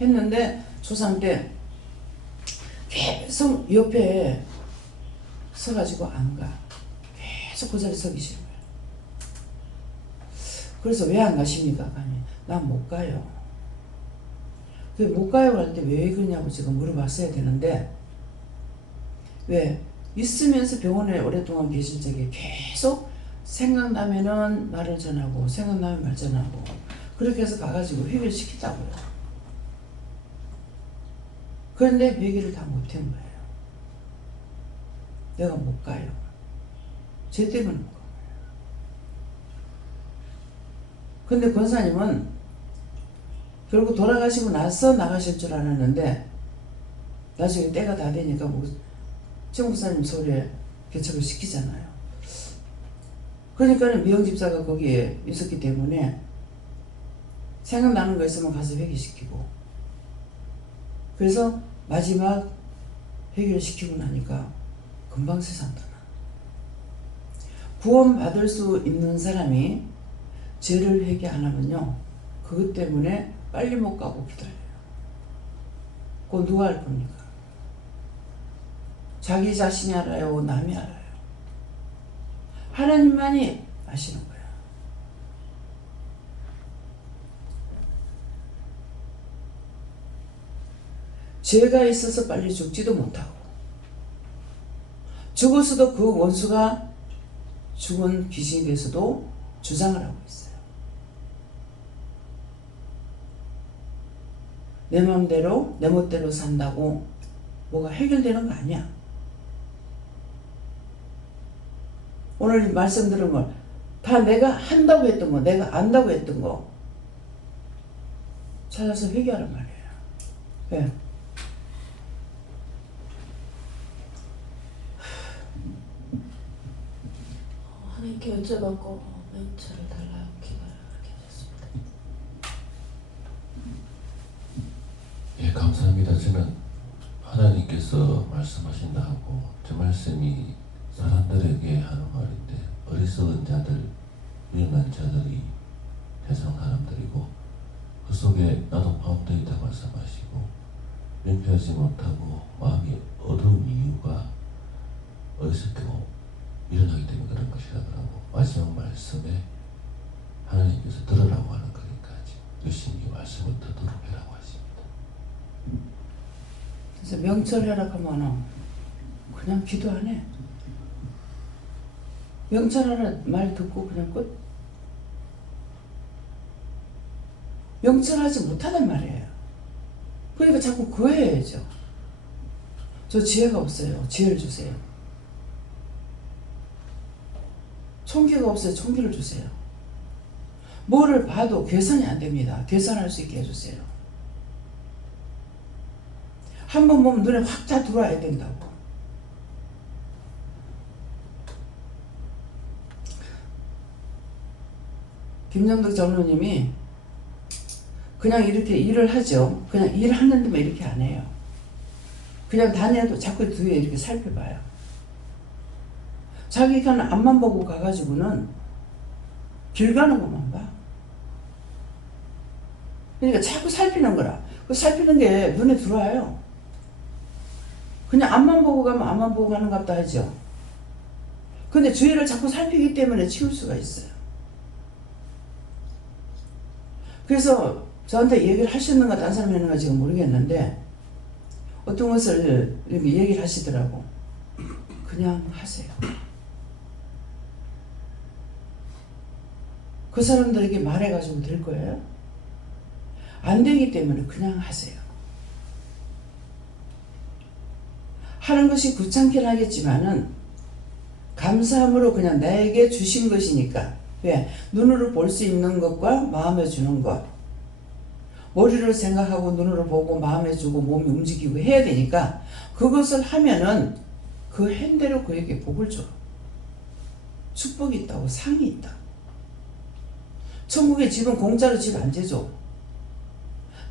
했는데 조상 때 계속 옆에 서가지고 안 가. 계속 그 자리에 서기 싫은 거야. 그래서 왜 안 가십니까? 난 못 가요. 그 못 가요 할 때 왜 그러냐고 지금 물어봤어야 되는데 왜? 있으면서 병원에 오랫동안 계실 적에 계속 생각나면은 말을 전하고 생각나면 말 전하고 그렇게 해서 가가지고 회개를 시켰다고요. 그런데 회개를 다 못한 거예요. 내가 못 가요. 쟤 때문에 못 간 거예요. 근데 권사님은 결국 돌아가시고 나서 나가실 줄 알았는데 나중에 때가 다 되니까 최 목사님 소리에 개척을 시키잖아요. 그러니까 미영 집사가 거기에 있었기 때문에 생각나는 거 있으면 가서 회개시키고 그래서 마지막 회개를 시키고 나니까 금방 세상 떠나. 구원받을 수 있는 사람이 죄를 회개 안 하면요 그것 때문에 빨리 못 가고 기다려요. 그건 누가 할 겁니까? 자기 자신이 알아요? 남이 알아요? 하나님만이 아시는 거야. 죄가 있어서 빨리 죽지도 못하고 죽었어도 그 원수가 죽은 귀신에 대해서도 주장을 하고 있어요. 내 마음대로 내 멋대로 산다고 뭐가 해결되는 거 아니야. 오늘 말씀 들은 걸 다 내가 한다고 했던 거 내가 안다고 했던 거 찾아서 회개하란 말이에요. 왜? 하나님께 여쭤봤고 멘트를 달라고 기도를 그렇게 하셨습니다. 예, 감사합니다. 저는 하나님께서 말씀하신다 하고 저 말씀이 사람들에게 하는 말인데 어리석은 자들, 미련한 자들이 세상 사람들이고 그 속에 나도 포함되어 있다 말씀하시고 명쾌하지 못하고 마음이 어두운 이유가 어리석고 미련하기 때문에 그런 것이라 그러고 마지막 말씀에 하나님께서 들으라고 하는 거니까 열심히 말씀을 듣도록 해라고 하십니다. 그래서 명철해라 하면은 그냥 기도 안 해. 명철하라 말 듣고 그냥 끝. 명철하지 못하단 말이에요. 그러니까 자꾸 구해야죠. 저 지혜가 없어요. 지혜를 주세요. 총기가 없어요. 총기를 주세요. 뭐를 봐도 계산이 안 됩니다. 계산할 수 있게 해주세요. 한 번 보면 눈에 확 다 들어와야 된다고. 김영덕 장로님이 그냥 이렇게 일을 하죠. 그냥 일하는 데만 이렇게 안 해요. 그냥 다녀도 자꾸 뒤에 이렇게 살펴봐요. 자기가 앞만 보고 가가지고는 길 가는 것만 봐. 그러니까 자꾸 살피는 거라. 그 살피는 게 눈에 들어와요. 그냥 앞만 보고 가면 앞만 보고 가는 것 같다 하죠. 근데 주위를 자꾸 살피기 때문에 치울 수가 있어요. 그래서 저한테 얘기를 하셨는가 다른 사람이 했는가 지금 모르겠는데 어떤 것을 이렇게 얘기를 하시더라고. 그냥 하세요. 그 사람들에게 말해가지고 될 거예요? 안 되기 때문에 그냥 하세요. 하는 것이 귀찮긴 하겠지만은 감사함으로 그냥 나에게 주신 것이니까. 왜? 눈으로 볼 수 있는 것과 마음에 주는 것. 머리로 생각하고 눈으로 보고 마음에 주고 몸이 움직이고 해야 되니까 그것을 하면은 그 행대로 그에게 복을 줘. 축복이 있다고, 상이 있다. 천국의 집은 공짜로 집 안 재줘.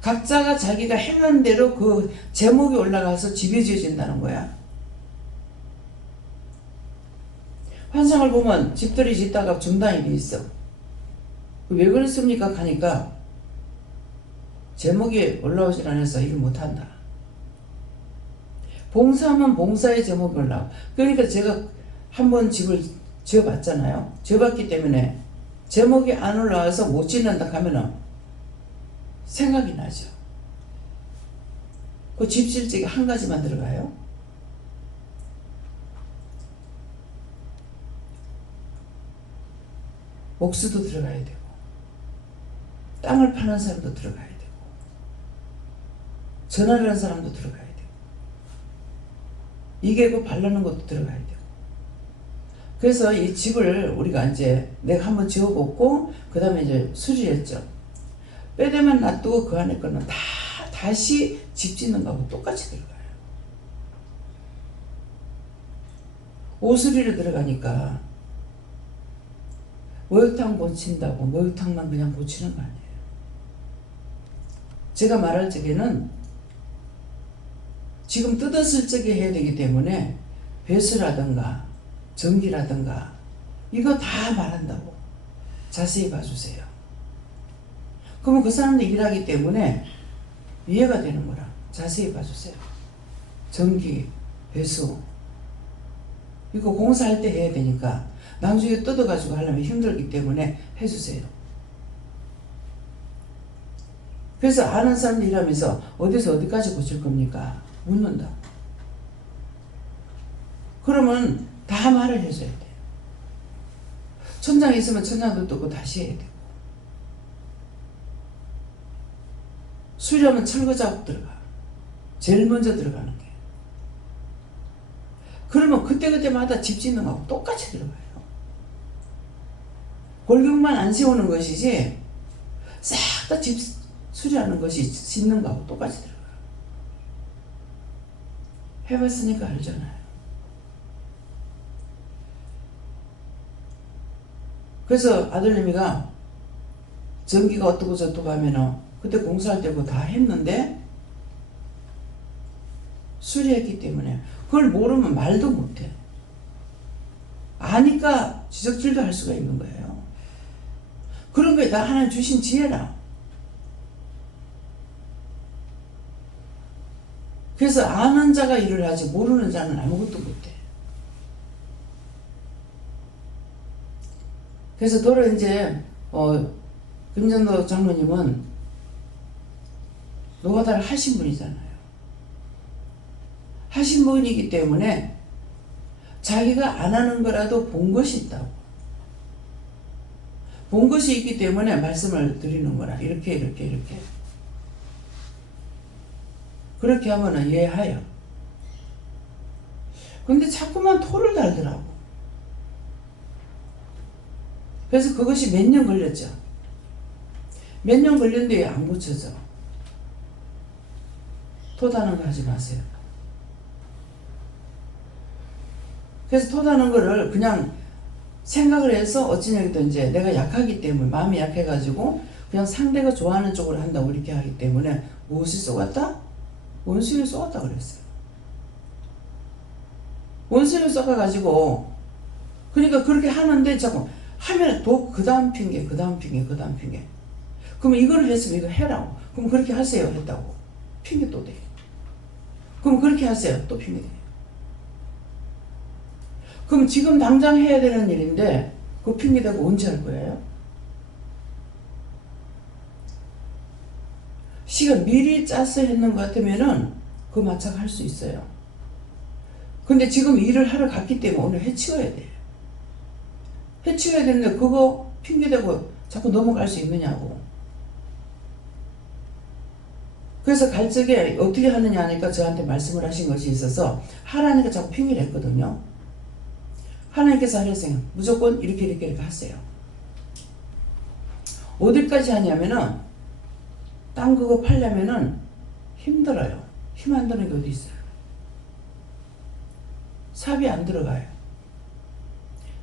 각자가 자기가 행한 대로 그 제목이 올라가서 집이 지어진다는 거야. 환상을 보면 집들이 짓다가 중단이 돼 있어. 왜 그렇습니까? 하니까 제목이 올라오질 않아서 일을 못한다. 봉사하면 봉사의 제목이 올라와. 그러니까 제가 한번 집을 지어봤잖아요. 지어봤기 때문에 제목이 안 올라와서 못 짓는다 하면은 생각이 나죠. 그 집 질 적에 한 가지만 들어가요. 목수도 들어가야 되고 땅을 파는 사람도 들어가야 되고 전화를 하는 사람도 들어가야 되고 이개고 바르는 것도 들어가야 되고. 그래서 이 집을 우리가 이제 내가 한번 지어보고 그 다음에 이제 수리했죠. 빼대만 놔두고 그 안에 거는 다시 집 짓는 거하고 똑같이 들어가요. 오수리로 들어가니까 목욕탕 고친다고 목욕탕만 그냥 고치는 거 아니에요. 제가 말할 적에는 지금 뜯었을 적에 해야 되기 때문에 배수라든가 전기라든가 이거 다 말한다고. 자세히 봐주세요. 그러면 그 사람도 일하기 때문에 이해가 되는 거라. 자세히 봐주세요. 전기, 배수 이거 공사할 때 해야 되니까 나중에 뜯어가지고 하려면 힘들기 때문에 해주세요. 그래서 아는 사람들 일하면서 어디서 어디까지 고칠 겁니까? 묻는다. 그러면 다 말을 해줘야 돼요. 천장이 있으면 천장도 뜯고 다시 해야 되고 수리하면 철거 작업 들어가. 제일 먼저 들어가는 게. 그러면 그때그때마다 집 짓는 거하고 똑같이 들어가요. 골격만 안 세우는 것이지 싹 다 집 수리하는 것이 짓는 거하고 똑같이 들어가요. 해봤으니까 알잖아요. 그래서 아들내미가 전기가 어떻고 저떻고 하면은 그때 공사할 때고 다 했는데 수리했기 때문에 그걸 모르면 말도 못해. 아니까 지적질도 할 수가 있는 거예요. 그런 거에 다 하나님 주신 지혜라. 그래서 아는 자가 일을 하지 모르는 자는 아무것도 못해. 그래서 도로 이제 김전도 장로님은 노가다를 하신 분이잖아요. 하신 분이기 때문에 자기가 안 하는 거라도 본 것이 있다고. 본 것이 있기 때문에 말씀을 드리는 거라. 이렇게. 그렇게 하면은 이해해요. 근데 자꾸만 토를 달더라고. 그래서 그것이 몇 년 걸렸죠. 몇 년 걸렸는데 안 고쳐져. 토다는 거 하지 마세요. 그래서 토다는 거를 그냥 생각을 해서 어찌냐기도 이제 내가 약하기 때문에 마음이 약해가지고 그냥 상대가 좋아하는 쪽으로 한다고 이렇게 하기 때문에 무엇을 쏘았다? 원수를 쏘았다 그랬어요. 원수를 쏘아가지고 그러니까 그렇게 하는데 자꾸 하면 또 그 다음 핑계. 그러면 이걸 했으면 이거 해라고. 그럼 그렇게 하세요 했다고. 핑계 또 돼. 그럼 그렇게 하세요. 또 핑계 돼. 그럼 지금 당장 해야 되는 일인데 그 핑계대고 언제 할 거예요? 시간 미리 짜서 했는 것 같으면은 그 마찬가지 할 수 있어요. 근데 지금 일을 하러 갔기 때문에 오늘 해치워야 돼요. 해치워야 되는데 그거 핑계대고 자꾸 넘어갈 수 있느냐고. 그래서 갈 적에 어떻게 하느냐 하니까 저한테 말씀을 하신 것이 있어서 하나님께 자꾸 핑계를 했거든요. 하나님께서 하셨어요. 무조건 이렇게 하세요. 어디까지 하냐면은 땅 그거 팔려면은 힘들어요. 힘 안 드는 게 어디 있어요. 삽이 안 들어가요.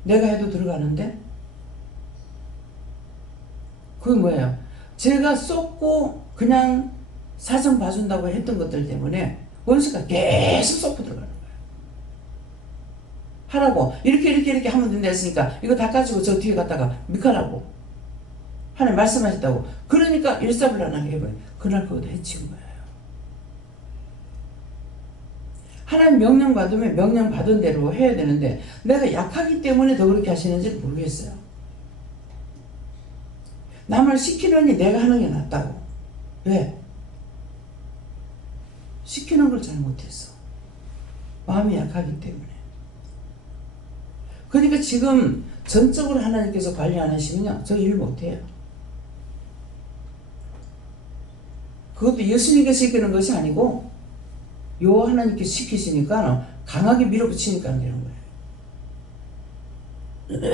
내가 해도 들어가는데 그게 뭐예요? 제가 쏟고 그냥 사정 봐준다고 했던 것들 때문에 원수가 계속 쏟고 들어가는 거예요. 하라고 이렇게 하면 된다 했으니까 이거 다 가지고 저 뒤에 갔다가 미카라고 하나님 말씀하셨다고. 그러니까 일사불란하게 해버려요. 그날 그것도 해치운 거예요. 하나님 명령 받으면 명령 받은 대로 해야 되는데 내가 약하기 때문에 더 그렇게 하시는지 모르겠어요. 남을 시키느니 내가 하는 게 낫다고. 왜? 시키는 걸 잘 못했어. 마음이 약하기 때문에. 그러니까 지금 전적으로 하나님께서 관리 안 하시면요, 저 일 못해요. 그것도 예수님께서 시키는 것이 아니고 요 하나님께서 시키시니까 강하게 밀어붙이니까 안 되는 거예요.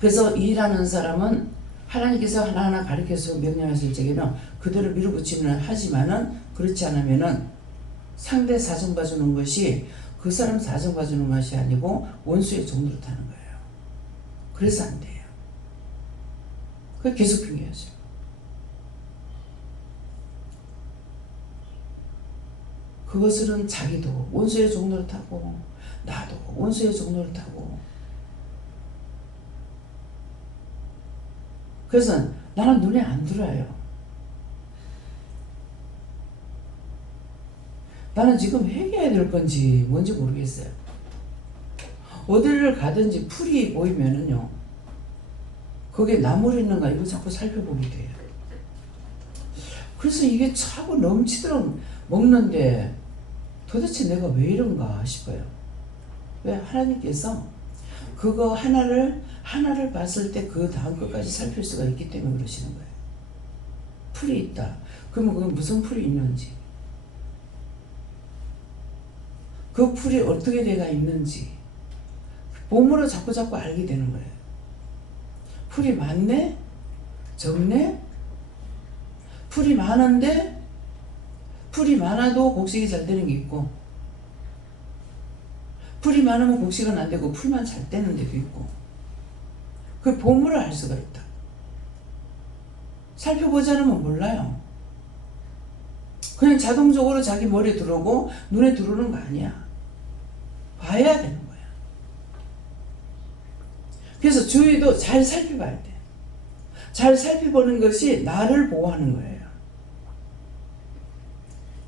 그래서 일하는 사람은 하나님께서 하나하나 가르쳐서 명령하실 적에는 그대로 밀어붙이면 하지만은 그렇지 않으면은 상대 사정 봐주는 것이 그 사람 사정 봐주는 것이 아니고 원수의 종로로 타는 거예요. 그래서 안 돼요. 그게 계속 핑계하죠. 그것은 자기도 원수의 종로를 타고 나도 원수의 종로를 타고. 그래서 나는 눈에 안 들어요. 나는 지금 회개해야 될 건지 뭔지 모르겠어요. 어디를 가든지 풀이 보이면은요, 거기에 나물 있는가 이거 자꾸 살펴보게 돼요. 그래서 이게 차고 넘치도록 먹는데 도대체 내가 왜 이런가 싶어요. 왜? 하나님께서 그거 하나를 봤을 때 그 다음 것까지 살필 수가 있기 때문에 그러시는 거예요. 풀이 있다. 그러면 그건 무슨 풀이 있는지, 그 풀이 어떻게 돼가 있는지 몸으로 자꾸 알게 되는 거예요. 풀이 많네? 적네? 풀이 많은데 풀이 많아도 곡식이 잘 되는 게 있고, 풀이 많으면 곡식은 안 되고 풀만 잘 되는 데도 있고, 그 보물을 알 수가 있다. 살펴보지 않으면 몰라요. 그냥 자동적으로 자기 머리에 들어오고 눈에 들어오는 거 아니야. 봐야 되는 거야. 그래서 주위도 잘 살펴봐야 돼. 잘 살펴보는 것이 나를 보호하는 거예요.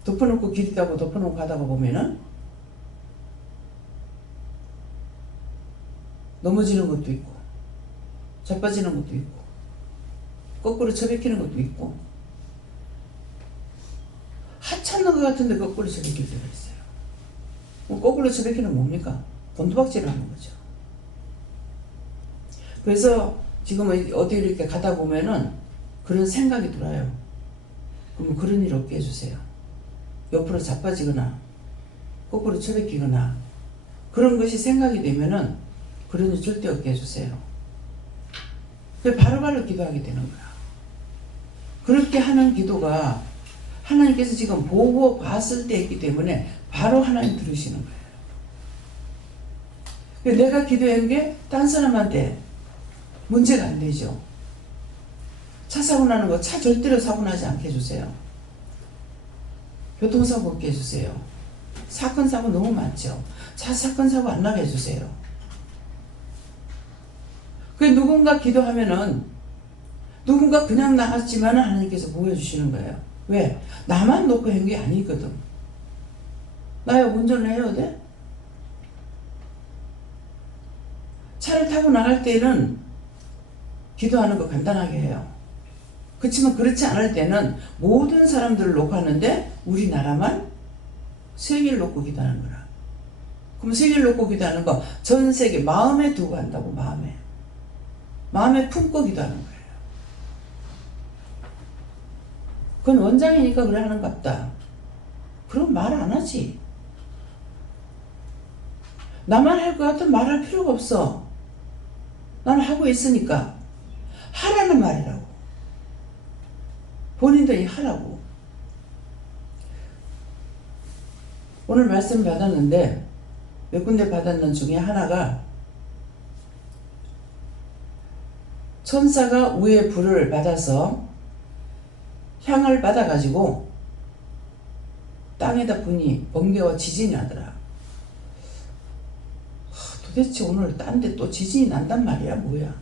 덮어놓고 길 있다고 덮어놓고 가다가 보면은 넘어지는 것도 있고 자빠지는 것도 있고 거꾸로 처박히는 것도 있고, 하찮는 것 같은데 거꾸로 처박힐 때가 있어요. 거꾸로 처박히는 뭡니까? 곤두박질을 하는 거죠. 그래서 지금 어디 이렇게 가다 보면은 그런 생각이 들어요. 그러면 그런 일 없게 해주세요. 옆으로 자빠지거나 거꾸로 처박히거나 그런 것이 생각이 되면은 그런 일 절대 없게 해주세요. 바로바로 기도하게 되는 거야. 그렇게 하는 기도가 하나님께서 지금 보고 봤을 때 있기 때문에 바로 하나님 들으시는 거예요. 내가 기도한 게 딴 사람한테 문제가 안 되죠. 차 사고 나는 거 차 절대로 사고 나지 않게 해주세요. 교통사고 없게 해주세요. 사건 사고 너무 많죠. 차 사건 사고 안 나게 해주세요. 그 누군가 기도하면은 누군가 그냥 나갔지만 하나님께서 보여주시는 거예요. 왜? 나만 놓고 한 게 아니거든. 나야 운전을 해야 돼? 차를 타고 나갈 때는 기도하는 거 간단하게 해요. 그렇지만 그렇지 않을 때는 모든 사람들을 놓고 하는데 우리나라만 세계를 놓고 기도하는 거라. 그럼 세계를 놓고 기도하는 거 전 세계 마음에 두고 한다고. 마음에 품고 기도하는 거예요. 그건 원장이니까 그래 하는 것 같다. 그럼 말 안 하지. 나만 할 것 같으면 말할 필요가 없어. 나는 하고 있으니까 하라는 말이라고. 본인들이 하라고. 오늘 말씀 받았는데 몇 군데 받았는 중에 하나가 천사가 위에 불을 받아서 향을 받아가지고 땅에다 부니 번개와 지진이 나더라. 도대체 오늘 딴 데 또 지진이 난단 말이야 뭐야.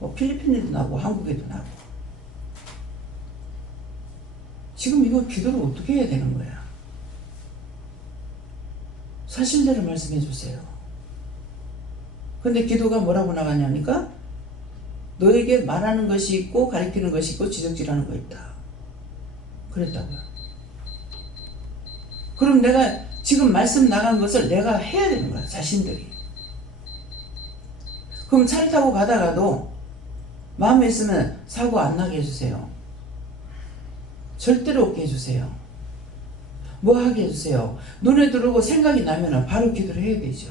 뭐 필리핀에도 나고 한국에도 나고. 지금 이거 기도를 어떻게 해야 되는 거야. 사실대로 말씀해 주세요. 근데 기도가 뭐라고 나가냐니까 너에게 말하는 것이 있고 가리키는 것이 있고 지적질하는 거 있다. 그랬다고요. 그럼 내가 지금 말씀 나간 것을 내가 해야 되는 거야. 자신들이. 그럼 차를 타고 가다가도 마음에 있으면 사고 안 나게 해주세요. 절대로 없게 해주세요. 뭐 하게 해주세요. 눈에 들어오고 생각이 나면 바로 기도를 해야 되죠.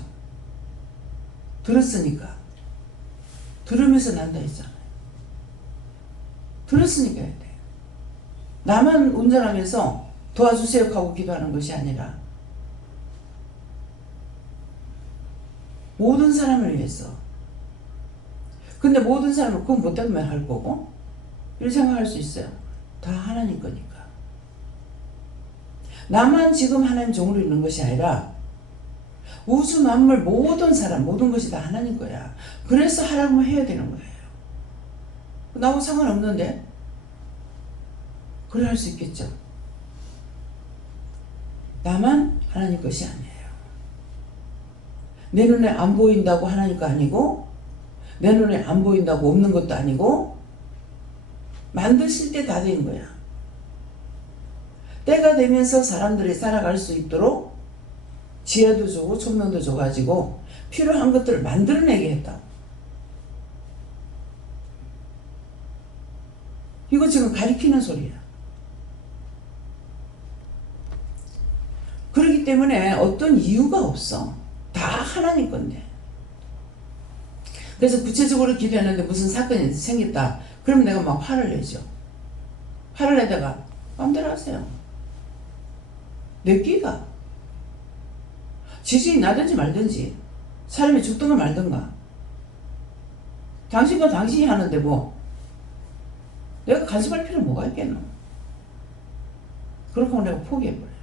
들었으니까. 들으면서 난다 했잖아요. 들었으니까 해야 돼. 나만 운전하면서 도와주세요 하고 기도하는 것이 아니라 모든 사람을 위해서. 근데 모든 사람은 그건 못하면 할 거고 이렇게 생각할 수 있어요. 다 하나님 거니까. 나만 지금 하나님 종으로 있는 것이 아니라 우주 만물 모든 사람 모든 것이 다 하나님 거야. 그래서 하라고 해야 되는 거예요. 나하고 상관없는데 그래 할 수 있겠죠. 나만 하나님 것이 아니에요. 내 눈에 안 보인다고 하나님 거 아니고 내 눈에 안 보인다고 없는 것도 아니고 만드실 때 다 된 거야. 때가 되면서 사람들이 살아갈 수 있도록 지혜도 주고 총명도 줘가지고 필요한 것들을 만들어내게 했다. 이거 지금 가리키는 소리야. 그렇기 때문에 어떤 이유가 없어. 다 하나님 건데. 그래서 구체적으로 기도했는데 무슨 사건이 생겼다. 그럼 내가 막 화를 내죠. 화를 내다가 마음대로 하세요. 내 끼가. 지진이 나든지 말든지 사람이 죽든가 말든가. 당신과 당신이 하는데 뭐 내가 간섭할 필요는 뭐가 있겠노. 그렇게 하고 내가 포기해버려요.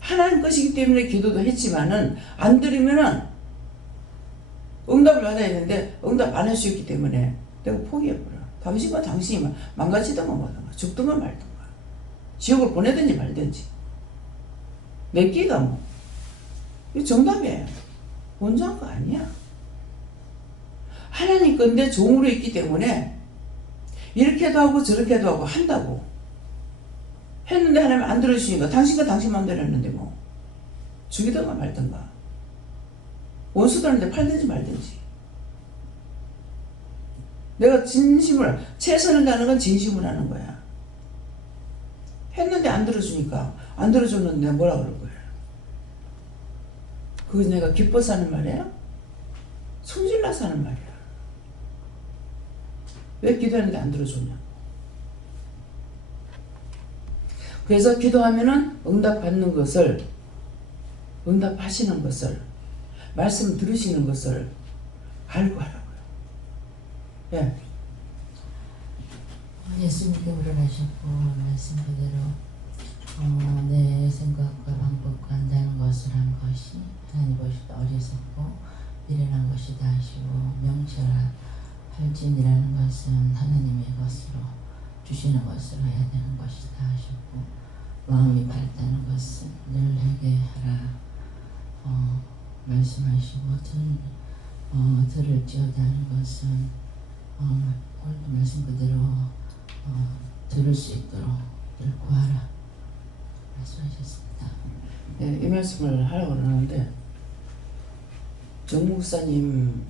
하나님 것이기 때문에 기도도 했지만은 안 들으면은 응답을 받아야 되는데 응답 안 할 수 있기 때문에 내가 포기해버려. 당신과 당신이 망가지든가 뭐든가 죽든가 말든가 지옥을 보내든지 말든지 내 끼가 뭐 이거 정답이에요. 원수한 거 아니야. 하나님 건데 종으로 있기 때문에 이렇게도 하고 저렇게도 하고 한다고 했는데 하나님 안 들어주시니까 당신과 당신 마음대로 했는데 뭐 죽이든가 말든가 원수들한테 팔든지 말든지. 내가 진심을 최선을 다하는 건 진심을 하는 거야. 했는데 안 들어주니까 안 들어줬는데 내가 뭐라 그럴 거야. 그거 내가 기뻐서 하는 말이야? 성질나서 하는 말이야. 왜 기도하는데 안 들어줬냐. 그래서 기도하면은 응답받는 것을, 응답하시는 것을, 말씀 들으시는 것을 알고 하라고요. 예. 예수님께 우러나셨고 말씀 그대로 내 생각과 방법과 한다는 것을 한 것이 하나님 보실 때 어리석고 미련한 것이다 하시고 명철한 할진이라는 것은 하나님의 것으로 주시는 것으로 해야 되는 것이다 하셨고 마음이 밝다는 것은 늘 회개하라 말씀하시고 들을지어다 하는 것은 오늘 말씀 그대로 들을 수 있도록 늘 구하라 말씀하셨습니다. 네, 이 말씀을 하려고 그러는데 정 목사님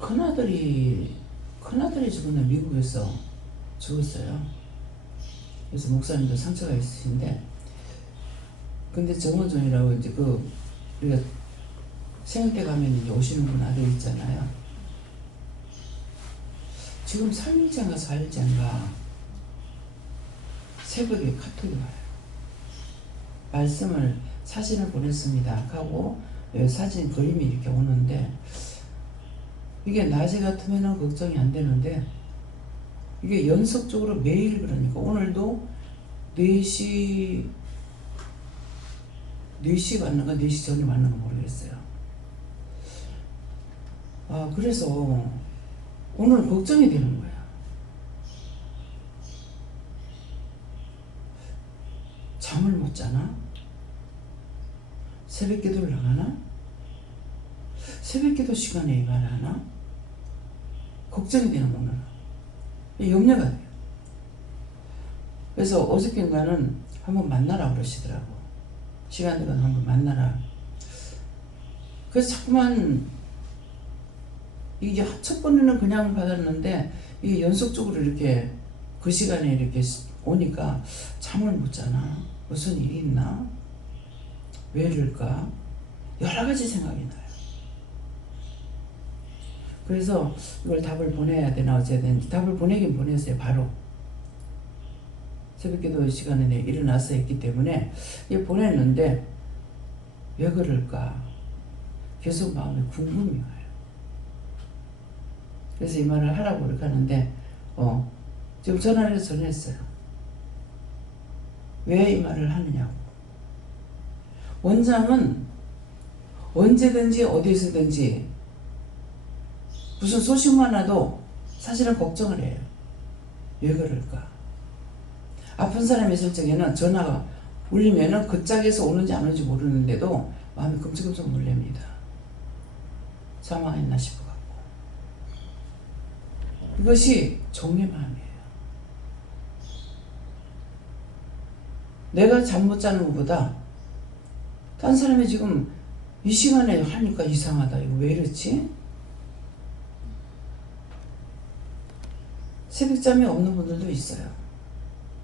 큰아들이 죽었나 미국에서 죽었어요. 그래서 목사님도 상처가 있으신데 근데 정원종이라고 이제 우리가 생일 가면 이제 오시는 분 아들 있잖아요. 지금 3일째인가 4일째인가 새벽에 카톡이 와요. 말씀을 사진을 보냈습니다 하고 사진 그림이 이렇게 오는데 이게 낮에 같으면 걱정이 안 되는데 이게 연속적으로 매일 그러니까 오늘도 4시 맞는가 4시 전에 맞는가 모르겠어요. 그래서 오늘 걱정이 되는 거야. 잠을 못 자나? 새벽 기도를 나가나? 새벽 기도 시간에 임하나? 걱정이 되는 오늘은. 염려가 돼요. 그래서 어저께인가는 한번 만나라 그러시더라고. 시간 되면 한번 만나라. 그래서 자꾸만 이게 첫 번에는 그냥 받았는데 이게 연속적으로 이렇게 그 시간에 이렇게 오니까 잠을 못 자나? 무슨 일이 있나? 왜 이럴까? 여러 가지 생각이 나요. 그래서 이걸 답을 보내야 되나 어쨌든 답을 보내긴 보냈어요. 바로 새벽기도 시간에 일어나서 했기 때문에 보냈는데 왜 그럴까? 계속 마음에 궁금이 와요. 그래서 이 말을 하라고 그렇게 하는데 지금 전화를 전했어요. 왜 이 말을 하느냐고. 원장은 언제든지 어디서든지 무슨 소식만 와도 사실은 걱정을 해요. 왜 그럴까? 아픈 사람이 있을 적에는 전화가 울리면은 그 짝에서 오는지 안 오는지 모르는데도 마음이 끔찍끔찍 놀랍니다. 사망했나 싶어갖고. 이것이 종의 마음이에요. 내가 잠 못 자는 것보다 딴 사람이 지금 이 시간에 하니까 이상하다. 이거 왜 이렇지? 새벽잠이 없는 분들도 있어요.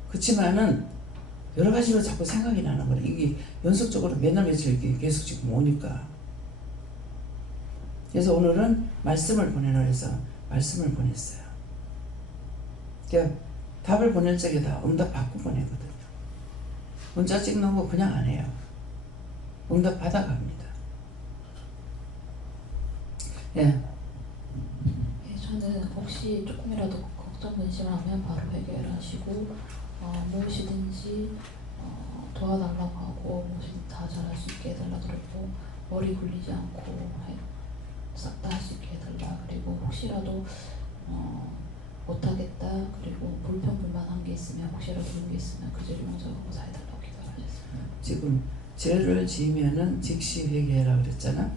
그렇지만은 여러 가지로 자꾸 생각이 나는 거예요. 이게 연속적으로 매달 며칠 이렇게 계속 지금 오니까. 그래서 오늘은 말씀을 보내라 해서 말씀을 보냈어요. 그러니까 답을 보낼 적에 다 응답 받고 보내거든요. 문자 찍는 거 그냥 안 해요. 응답 받아갑니다. 예. 저는 혹시 조금이라도 걱정 근심을 하면 바로 해결하시고 무엇이든지 도와달라고 하고 무엇이든 다 잘할 수 있게 해달라 그러고 머리 굴리지 않고 싹 다 할 수 있게 해달라. 그리고 혹시라도 못하겠다 그리고 불평불만한 게 있으면 혹시라도 그런 게 있으면 그 죄를 용서하고 사해달라고 기도하셨습니다. 지금 죄를 지으면은 즉시 회개해라 그랬잖아.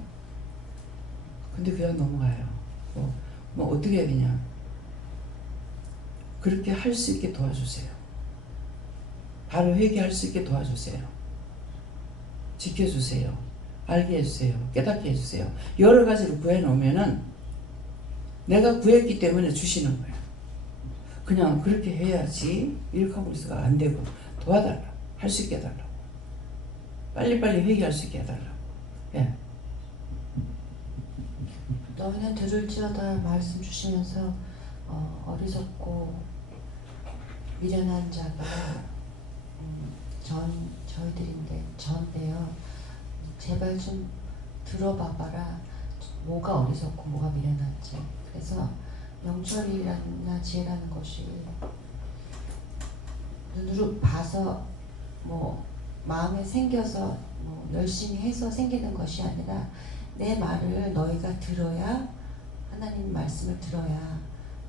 근데 그냥 넘어가요. 뭐 어떻게 해야 되냐? 그렇게 할 수 있게 도와주세요. 바로 회개할 수 있게 도와주세요. 지켜주세요. 알게 해주세요. 깨닫게 해주세요. 여러 가지로 구해놓으면은 내가 구했기 때문에 주시는 거예요. 그냥 그렇게 해야지 이렇게 하고 있어가 안 되고 도와달라. 할 수 있게 해달라고. 빨리빨리 회개할 수 있게 해달라고. 예. 너희는 들을지어다 말씀 주시면서 어리석고 미련한 자가 저인데요. 제발 좀 들어봐봐라. 뭐가 어리석고 뭐가 미련한지. 그래서 명철이나 지혜라는 것이 눈으로 봐서 뭐 마음에 생겨서 뭐 열심히 해서 생기는 것이 아니라 내 말을 너희가 들어야, 하나님 말씀을 들어야,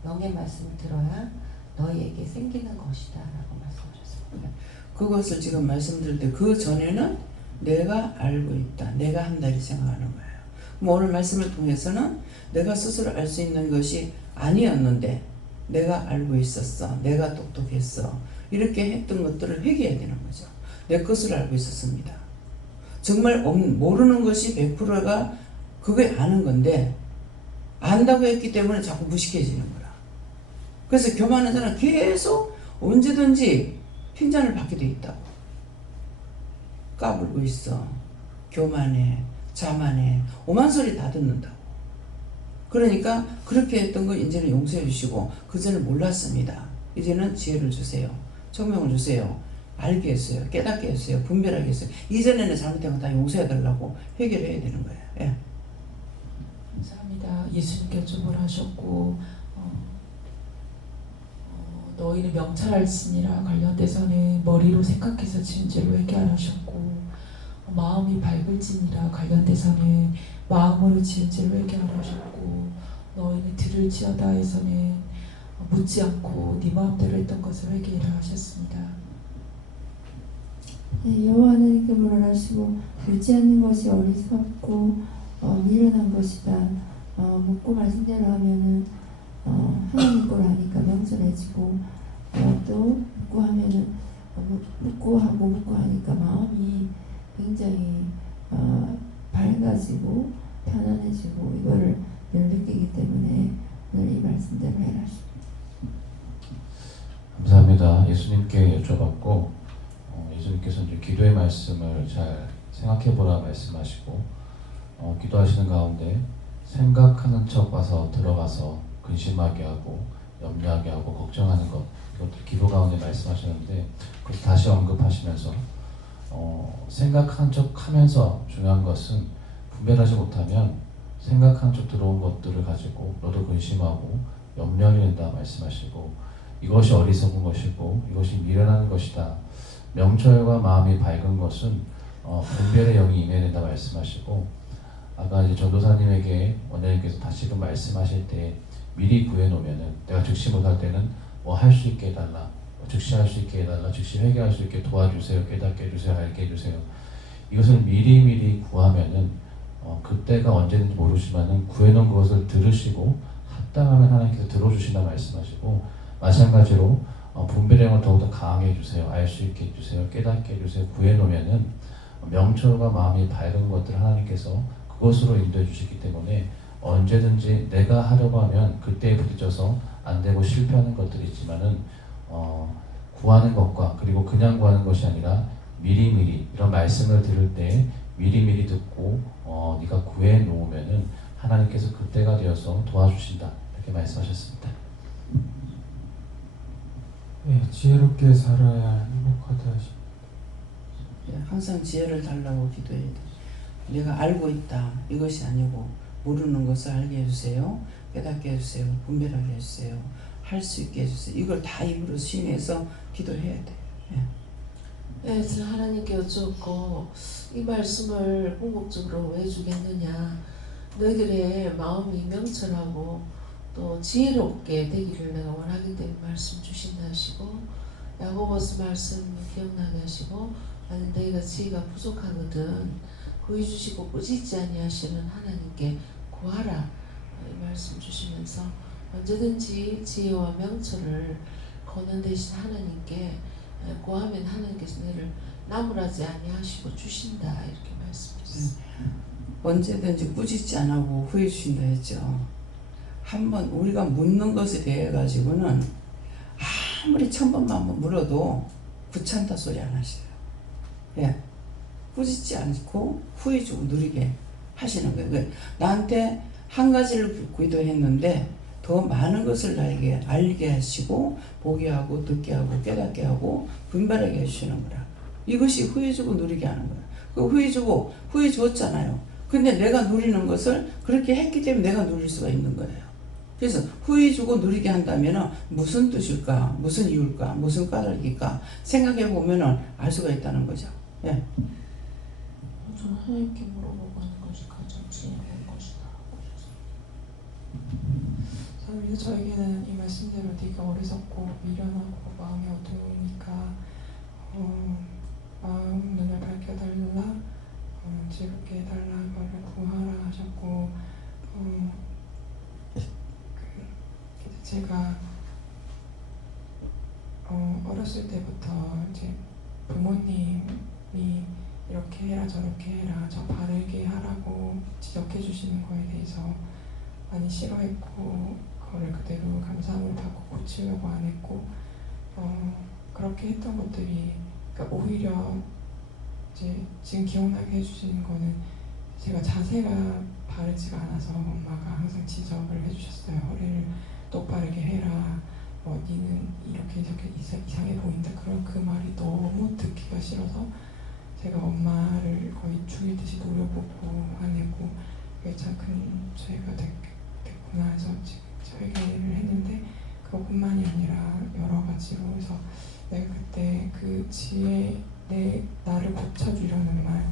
영의 말씀을 들어야 너희에게 생기는 것이다 라고 말씀하셨습니다. 그것을 지금 말씀드릴 때 그 전에는 내가 알고 있다. 내가 한다 이렇게 생각하는 거예요. 그럼 오늘 말씀을 통해서는 내가 스스로 알 수 있는 것이 아니었는데 내가 알고 있었어. 내가 똑똑했어. 이렇게 했던 것들을 회개해야 되는 거죠. 내 것을 알고 있었습니다. 정말 모르는 것이 100%가 그게 아는 건데 안다고 했기 때문에 자꾸 무식해지는 거라. 그래서 교만한 자는 계속 언제든지 핀잔을 받게 돼 있다고. 까불고 있어. 교만해. 자만해. 오만 소리 다 듣는다고. 그러니까 그렇게 했던 거 이제는 용서해 주시고 그전에 몰랐습니다. 이제는 지혜를 주세요. 총명을 주세요. 알게 했어요. 깨닫게 했어요. 분별하게 했어요. 이전에는 잘못된 거 다 용서해 달라고 해결해야 되는 거예요. 예. 감사합니다. 예수님께 축복을 하셨고 너희는 명철할지니라 관련돼서는 머리로 생각해서 지은 죄로 회개하셨고 마음이 밝을지니라 관련돼서는 마음으로 지은 죄로 회개하셨고 너희는 들을지어다 해서는 묻지 않고 네 마음대로 했던 것을 회개하라 하셨습니다. 네, 여호와 하나님께 물어라시고 묻지 않는 것이 어리석고 미련한 것이다. 묻고 말씀대로 하면은 하나님 걸 아니까 명철해지고 또 묻고 하면은 묻고 하고 묻고 하니까 마음이 굉장히 밝아지고 편안해지고 이거를 늘 느끼기 때문에 오늘 이 말씀대로 해라시고. 감사합니다. 예수님께 여쭤봤고 예수님께서 이제 기도의 말씀을 잘 생각해보라 말씀하시고 기도하시는 가운데 생각하는 척 와서 들어가서 근심하게 하고 염려하게 하고 걱정하는 것 이것들 기도 가운데 말씀하셨는데 그걸 다시 언급하시면서 생각한 척 하면서 중요한 것은 분별하지 못하면 생각한 척 들어온 것들을 가지고 너도 근심하고 염려하게 된다 말씀하시고 이것이 어리석은 것이고 이것이 미련한 것이다. 명철과 마음이 밝은 것은 분별의 영이 임해야 된다 말씀하시고 아까 이제 전도사님에게 원장님께서 다시금 말씀하실 때 미리 구해놓으면은 내가 즉시 못할 때는 뭐 할 수 있게 해달라, 즉시 할 수 있게 해달라, 즉시 회개할 수 있게 도와주세요, 깨닫게 해주세요, 알게 해주세요. 이것을 미리 구하면은 그때가 언제든지 모르지만은 구해놓은 것을 들으시고 합당하면 하나님께서 들어주신다 말씀하시고 마찬가지로 분별의 영을 더욱더 강하게 해주세요, 알 수 있게 해주세요, 깨닫게 해주세요. 구해놓으면은 명철과 마음이 밝은 것들 하나님께서 그것으로 인도해 주시기 때문에 언제든지 내가 하려고 하면 그때에 부딪혀서 안 되고 실패하는 것들이 있지만은 구하는 것과 그리고 그냥 구하는 것이 아니라 미리미리 이런 말씀을 들을 때 미리미리 듣고 네가 구해 놓으면은 하나님께서 그때가 되어서 도와주신다 이렇게 말씀하셨습니다. 네, 지혜롭게 살아야 행복하다 하십니다. 항상 지혜를 달라고 기도해야 돼. 내가 알고 있다 이것이 아니고 모르는 것을 알게 해주세요. 깨닫게 해주세요. 분별하게 해주세요. 할 수 있게 해주세요. 이걸 다 입으로 시인해서 기도해야 돼. 네, 제가 하나님께 여쭙고 이 말씀을 궁극적으로 왜 주겠느냐. 너희들의 마음이 명철하고 또 지혜롭게 되기를 내가 원하기 때문에 말씀 주신다 하시고 야고보서 말씀 기억나게 하시고 나는 너희가 지혜가 부족하거든 구해 주시고 꾸짖지 아니하시는 하나님께 구하라 이 말씀 주시면서 언제든지 지혜와 명철을 거는 대신 하나님께 구하면 하나님께서 너희를 나무라지 아니하시고 주신다 이렇게 말씀하셨습니다. 언제든지 꾸짖지 안 하고 후회 주신다 했죠. 한번 우리가 묻는 것에 대해 가지고는 아무리 1000번만 한번 물어도 구찬다 소리 안 하셔요. 예, 꾸짖지 않고 후회 주고 누리게 하시는 거예요. 나한테 한 가지를 기도했는데 더 많은 것을 나에게 알게 하시고 보게 하고 듣게 하고 깨닫게 하고 분별하게 해주시는 거라. 이것이 후회 주고 누리게 하는 거야. 그 후회 주고 후회 주었잖아요. 근데 내가 누리는 것을 그렇게 했기 때문에 내가 누릴 수가 있는 거예요. 그래서 후회 주고 누리게 한다면 무슨 뜻일까, 무슨 이유일까, 무슨 까닭일까 생각해 보면 알 수가 있다는 거죠. 예. 저는 하나님께 물어보고 하는 것이 가장 지혜로운 것이다. 그래서 저에게는 이 말씀대로 네가 어리석고 미련하고 마음이 어두우니까 마음 눈을 밝혀달라, 즐겁게 해달라, 너를 구하라 하셨고, 제가 어렸을 때부터 이제 부모님이 이렇게 해라 저렇게 해라 저 바르게 하라고 지적해 주시는 거에 대해서 많이 싫어했고, 그거를 그대로 감사함을 받고 고치려고 안 했고, 그렇게 했던 것들이, 그러니까 오히려 이제 지금 기억나게 해주시는 거는 제가 자세가 바르지가 않아서 엄마가 항상 지적을 해주셨어요. 허리를 똑바르게 해라, 니는 이렇게 이상해 보인다. 그런 그 말이 너무 듣기가 싫어서 제가 엄마를 거의 죽이듯이 노려보고 화내고, 그게 참 큰 죄가 됐구나 해서 지금 회개를 했는데, 그것뿐만이 아니라 여러 가지로 해서 내가 그때 그 지혜, 나를 고쳐주려는 말,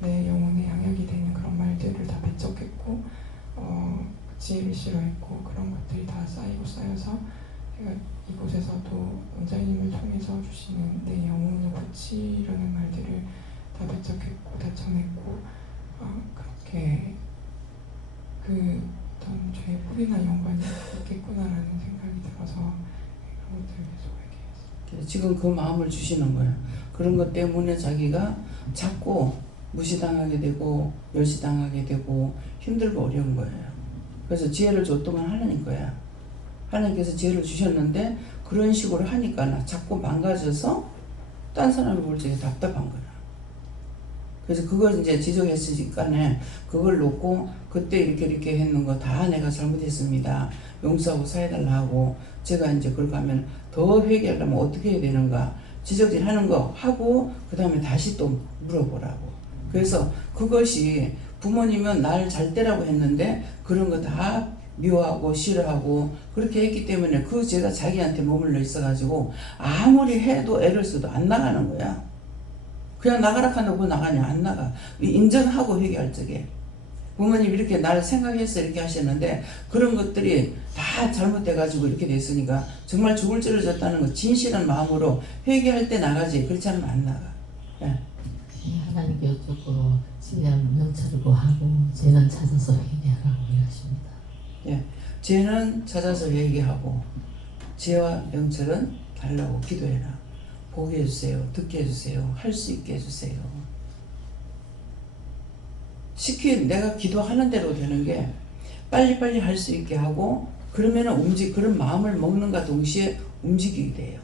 내 영혼의 양약이 되는 그런 말들을 다 배척했고, 지혜를 싫어했고, 그런 것들이 다 쌓여서 제가 이곳에서도 원장님을 통해서 주시는 내 영혼을 고치려는 말들을 다 배척했고 다 전했고, 그렇게 그 어떤 죄의 뿌리나 연관이 있겠구나라는 생각이 들어서 그런 것들을 계속 얘기했어요. 지금 그 마음을 주시는 거예요. 그런 것 때문에 자기가 자꾸 무시당하게 되고 멸시당하게 되고 힘들고 어려운 거예요. 그래서 지혜를 줬더만 하나님 거야. 하나님께서 지혜를 주셨는데 그런 식으로 하니까 자꾸 망가져서 딴 사람이 볼 적에 답답한 거야. 그래서 그걸 이제 지적했으니까 그걸 놓고 그때 이렇게 했는 거 다 내가 잘못했습니다. 용서하고 사해달라 하고, 제가 이제 그걸 가면 더 회개하려면 어떻게 해야 되는가 지적질 하는 거 하고, 그 다음에 다시 또 물어보라고. 그래서 그것이 부모님은 날 잘 때라고 했는데 그런 거 다 미워하고 싫어하고 그렇게 했기 때문에 그 죄가 자기한테 머물러 있어가지고 아무리 해도 애를 써도 안 나가는 거야. 그냥 나가라 한다고 나가냐? 안 나가. 인정하고 회개할 적에 부모님 이렇게 날 생각해서 이렇게 하셨는데 그런 것들이 다 잘못돼가지고 이렇게 됐으니까 정말 죽을 죄를 졌다는 거 진실한 마음으로 회개할 때 나가지, 그렇지 않으면 안 나가. 예. 하나님께 여쭙고 지혜한 명철을 구하고 죄는 찾아서 회개하라고 일하십니다. 예, 죄는 찾아서 회개하고 지혜와 명철은 달라고 기도해라. 보게 해주세요. 듣게 해주세요. 할 수 있게 해주세요. 내가 기도하는 대로 되는 게 빨리빨리 할 수 있게 하고, 그러면은 그런 마음을 먹는가 동시에 움직이게 돼요.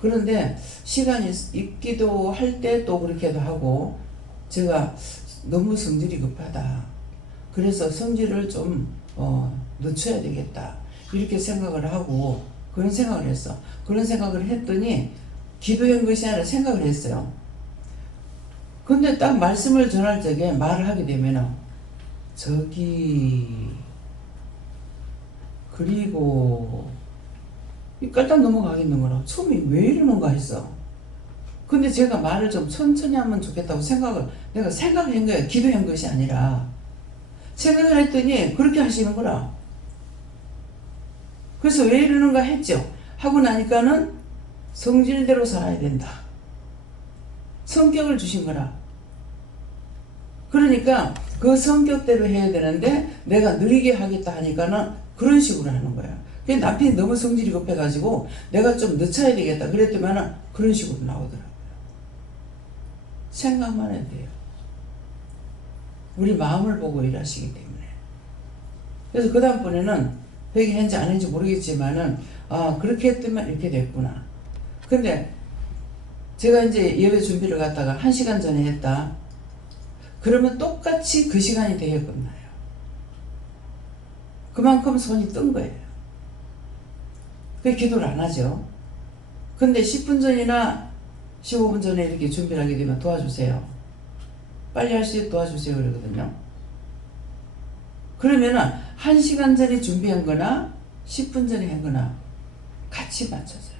그런데 시간이 있기도 할 때 또 그렇게도 하고, 제가 너무 성질이 급하다. 그래서 성질을 좀 늦춰야 되겠다. 이렇게 생각을 하고 그런 생각을 했어. 그런 생각을 했더니 기도한 것이 아니라 생각을 했어요. 근데 딱 말씀을 전할 적에 말을 하게 되면 그리고 깔딱 넘어가겠는 거라. 처음에 왜 이러는가 했어. 근데 제가 말을 좀 천천히 하면 좋겠다고 내가 생각한 거예요. 기도한 것이 아니라. 생각을 했더니 그렇게 하시는 거라. 그래서 왜 이러는가 했죠. 하고 나니까는 성질대로 살아야 된다. 성격을 주신 거라. 그러니까 그 성격대로 해야 되는데 내가 느리게 하겠다 하니까는 그런 식으로 하는 거야. 남편이 너무 성질이 급해가지고 내가 좀 늦춰야 되겠다 그랬더니만은 그런 식으로 나오더라고요. 생각만 해도 돼요. 우리 마음을 보고 일하시기 때문에. 그래서 그 다음번에는 회개했는지 안 했는지 모르겠지만은 그렇게 했더만 이렇게 됐구나. 근데 제가 이제 예배 준비를 갖다가 1시간 전에 했다. 그러면 똑같이 그 시간이 돼야 끝나요. 그만큼 손이 뜬 거예요. 그래서 기도를 안 하죠. 근데 10분 전이나 15분 전에 이렇게 준비를 하게 되면 도와주세요. 빨리 할 수 있게 도와주세요 그러거든요. 그러면은 1시간 전에 준비한 거나 10분 전에 한 거나 같이 맞춰져요.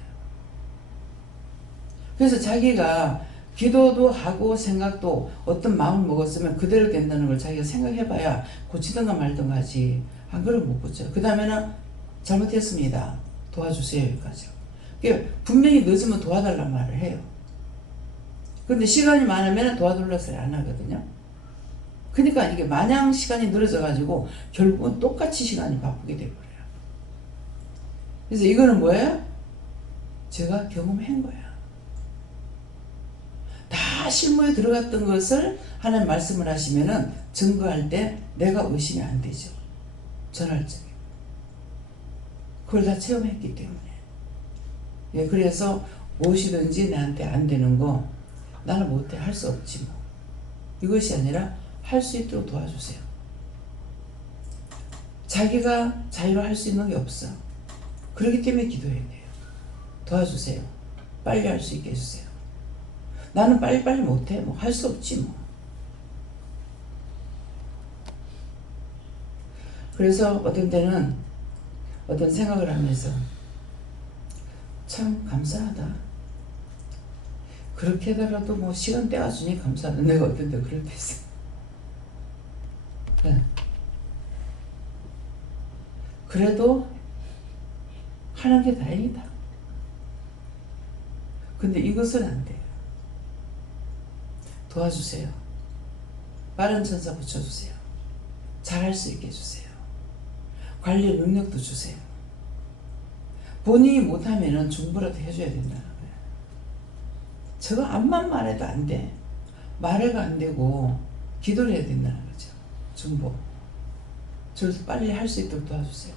그래서 자기가 기도도 하고 생각도 어떤 마음을 먹었으면 그대로 된다는 걸 자기가 생각해봐야 고치든가 말든가 하지. 안 그러면 못 고쳐요. 그 다음에는 잘못했습니다. 도와주세요. 여기까지. 그러니까 분명히 늦으면 도와달란 말을 해요. 근데 시간이 많으면 도와달라는 소리 안 하거든요. 그러니까 이게 마냥 시간이 늘어져 가지고 결국은 똑같이 시간이 바쁘게 돼버려요. 그래서 이거는 뭐예요? 제가 경험한 거야. 다 실무에 들어갔던 것을 하나님 말씀을 하시면은 증거할 때 내가 의심이 안 되죠. 전할적에. 그걸 다 체험했기 때문에. 예, 그래서 무엇이든지 나한테 안 되는 거 나는 못해, 할 수 없지 뭐. 이것이 아니라 할 수 있도록 도와주세요. 자기가 자유로 할 수 있는 게 없어. 그렇기 때문에 기도해야 돼요. 도와주세요. 빨리 할 수 있게 해주세요. 나는 빨리빨리 못해. 뭐 할 수 없지 뭐. 그래서 어떤 때는 어떤 생각을 하면서 참 감사하다. 그렇게 해달라도 뭐 시간 떼어주니 감사하다. 내가 어떤 때 그럴 때 있어. 네. 그래도 하는 게 다행이다. 근데 이것은 안 돼요. 도와주세요. 빠른 천사 붙여주세요. 잘할 수 있게 해주세요. 관리 능력도 주세요. 본인이 못하면은 중보라도 해줘야 된다는 거예요. 저거 암만 말해도 안 돼. 말해가 안 되고 기도를 해야 된다는 거죠. 중보. 저를 빨리 할 수 있도록 도와주세요.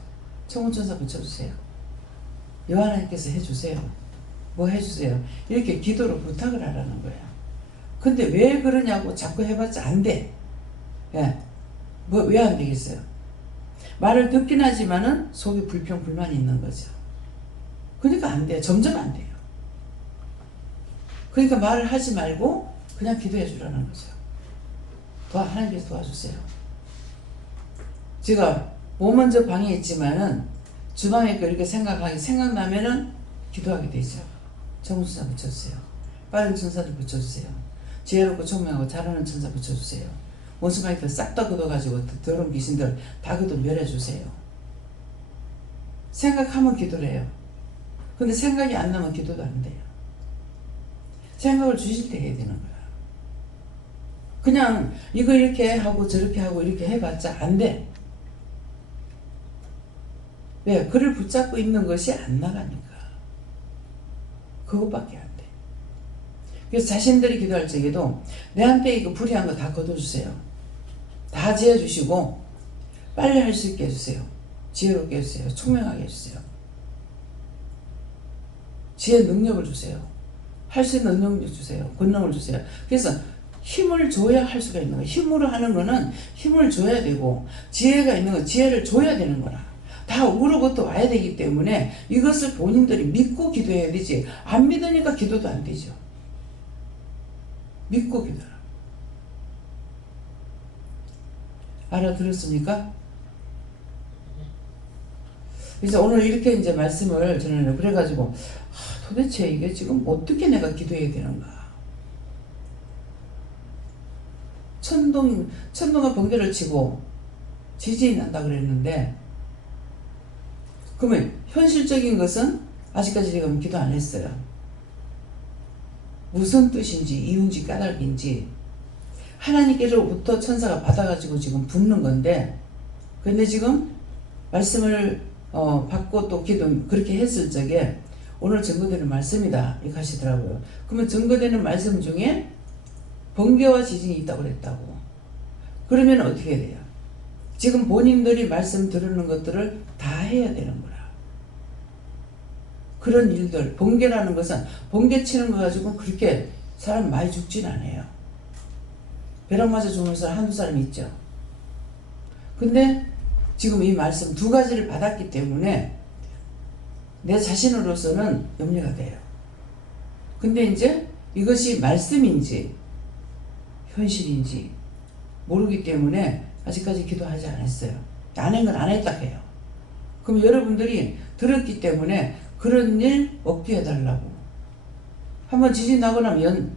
청혼천사 붙여주세요. 여호와님께서 해주세요. 뭐 해주세요. 이렇게 기도로 부탁을 하라는 거예요. 근데 왜 그러냐고 자꾸 해봤자 안 돼. 예. 뭐 왜 안 되겠어요? 말을 듣긴 하지만은 속에 불평 불만이 있는 거죠. 그러니까 안 돼요. 점점 안 돼요. 그러니까 말을 하지 말고 그냥 기도해 주라는 거죠. 하나님께서 도와주세요. 제가 뭐 먼저 방에 있지만은 주방에 이렇게 생각나면은 기도하게 되죠. 정수사 붙여주세요. 빠른 천사들 붙여주세요. 지혜롭고 총명하고 잘하는 천사 붙여주세요. 원수마이들 싹 다 걷어가지고 더러운 귀신들 다 걷어 멸해주세요. 생각하면 기도를 해요. 근데 생각이 안 나면 기도도 안 돼요. 생각을 주실 때 해야 되는 거야. 그냥 이거 이렇게 하고 저렇게 하고 이렇게 해봤자 안 돼. 왜? 그를 붙잡고 있는 것이 안 나가니까. 그것밖에 안 돼. 그래서 자신들이 기도할 적에도 내한테 이거 불의한 거 다 걷어주세요. 다 지어주시고 빨리 할 수 있게 해주세요. 지혜롭게 해주세요. 총명하게 해주세요. 지혜 능력을 주세요. 할 수 있는 능력을 주세요. 권능을 주세요. 그래서 힘을 줘야 할 수가 있는 거예요. 힘으로 하는 거는 힘을 줘야 되고 지혜가 있는 건 지혜를 줘야 되는 거라. 다 우로부터 와야 되기 때문에 이것을 본인들이 믿고 기도해야 되지. 안 믿으니까 기도도 안 되죠. 믿고 기도하라. 알아들었습니까? 그래서 오늘 이렇게 이제 말씀을 저는 그래가지고 도대체 이게 지금 어떻게 내가 기도해야 되는가? 천둥과 번개를 치고 지진이 난다 그랬는데 그러면 현실적인 것은 아직까지 지금 기도 안 했어요. 무슨 뜻인지 이유인지 까닭인지 하나님께로부터 천사가 받아가지고 지금 붙는 건데 근데 지금 말씀을 받고 또 기도 그렇게 했을 적에 오늘 증거되는 말씀이다 이렇게 하시더라고요. 그러면 증거되는 말씀 중에 번개와 지진이 있다고 그랬다고. 그러면 어떻게 돼요? 지금 본인들이 말씀 들으는 것들을 다 해야 되는 거라. 그런 일들, 번개라는 것은 번개 치는 거 가지고 그렇게 사람 많이 죽진 않아요. 벼락 맞아 죽는 사람 한두 사람 있죠. 근데 지금 이 말씀 두 가지를 받았기 때문에 내 자신으로서는 염려가 돼요. 근데 이제 이것이 말씀인지 현실인지 모르기 때문에 아직까지 기도하지 않았어요. 안 한 건 안 했다 해요. 그럼 여러분들이 들었기 때문에 그런 일 없게 해달라고. 한번 지진 나고 나면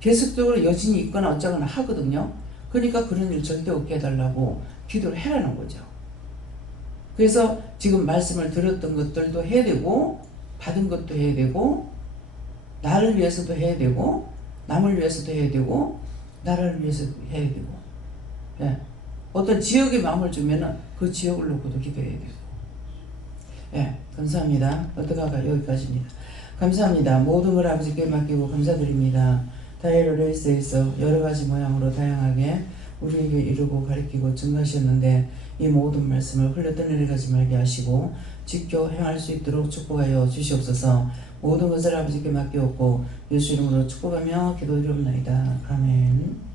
계속적으로 여진이 있거나 어쩌거나 하거든요. 그러니까 그런 일 절대 없게 해달라고 기도를 해라는 거죠. 그래서 지금 말씀을 들었던 것들도 해야 되고 받은 것도 해야 되고 나를 위해서도 해야 되고 남을 위해서도 해야 되고 나라를 위해서도 해야 되고 예. 어떤 지역에 마음을 주면은 그 지역을 놓고도 기도해야 되고 예. 감사합니다. 어떡할까 여기까지입니다. 감사합니다. 모든 걸 아버지께 맡기고 감사드립니다. 다이로 레이스에서 여러가지 모양으로 다양하게 우리에게 이루고 가르치고 증가하셨는데 이 모든 말씀을 흘려 떠내려가지 말게 하시고 지켜 행할 수 있도록 축복하여 주시옵소서. 모든 것을 아버지께 맡기옵고 예수 이름으로 축복하며 기도드리옵나이다. 아멘.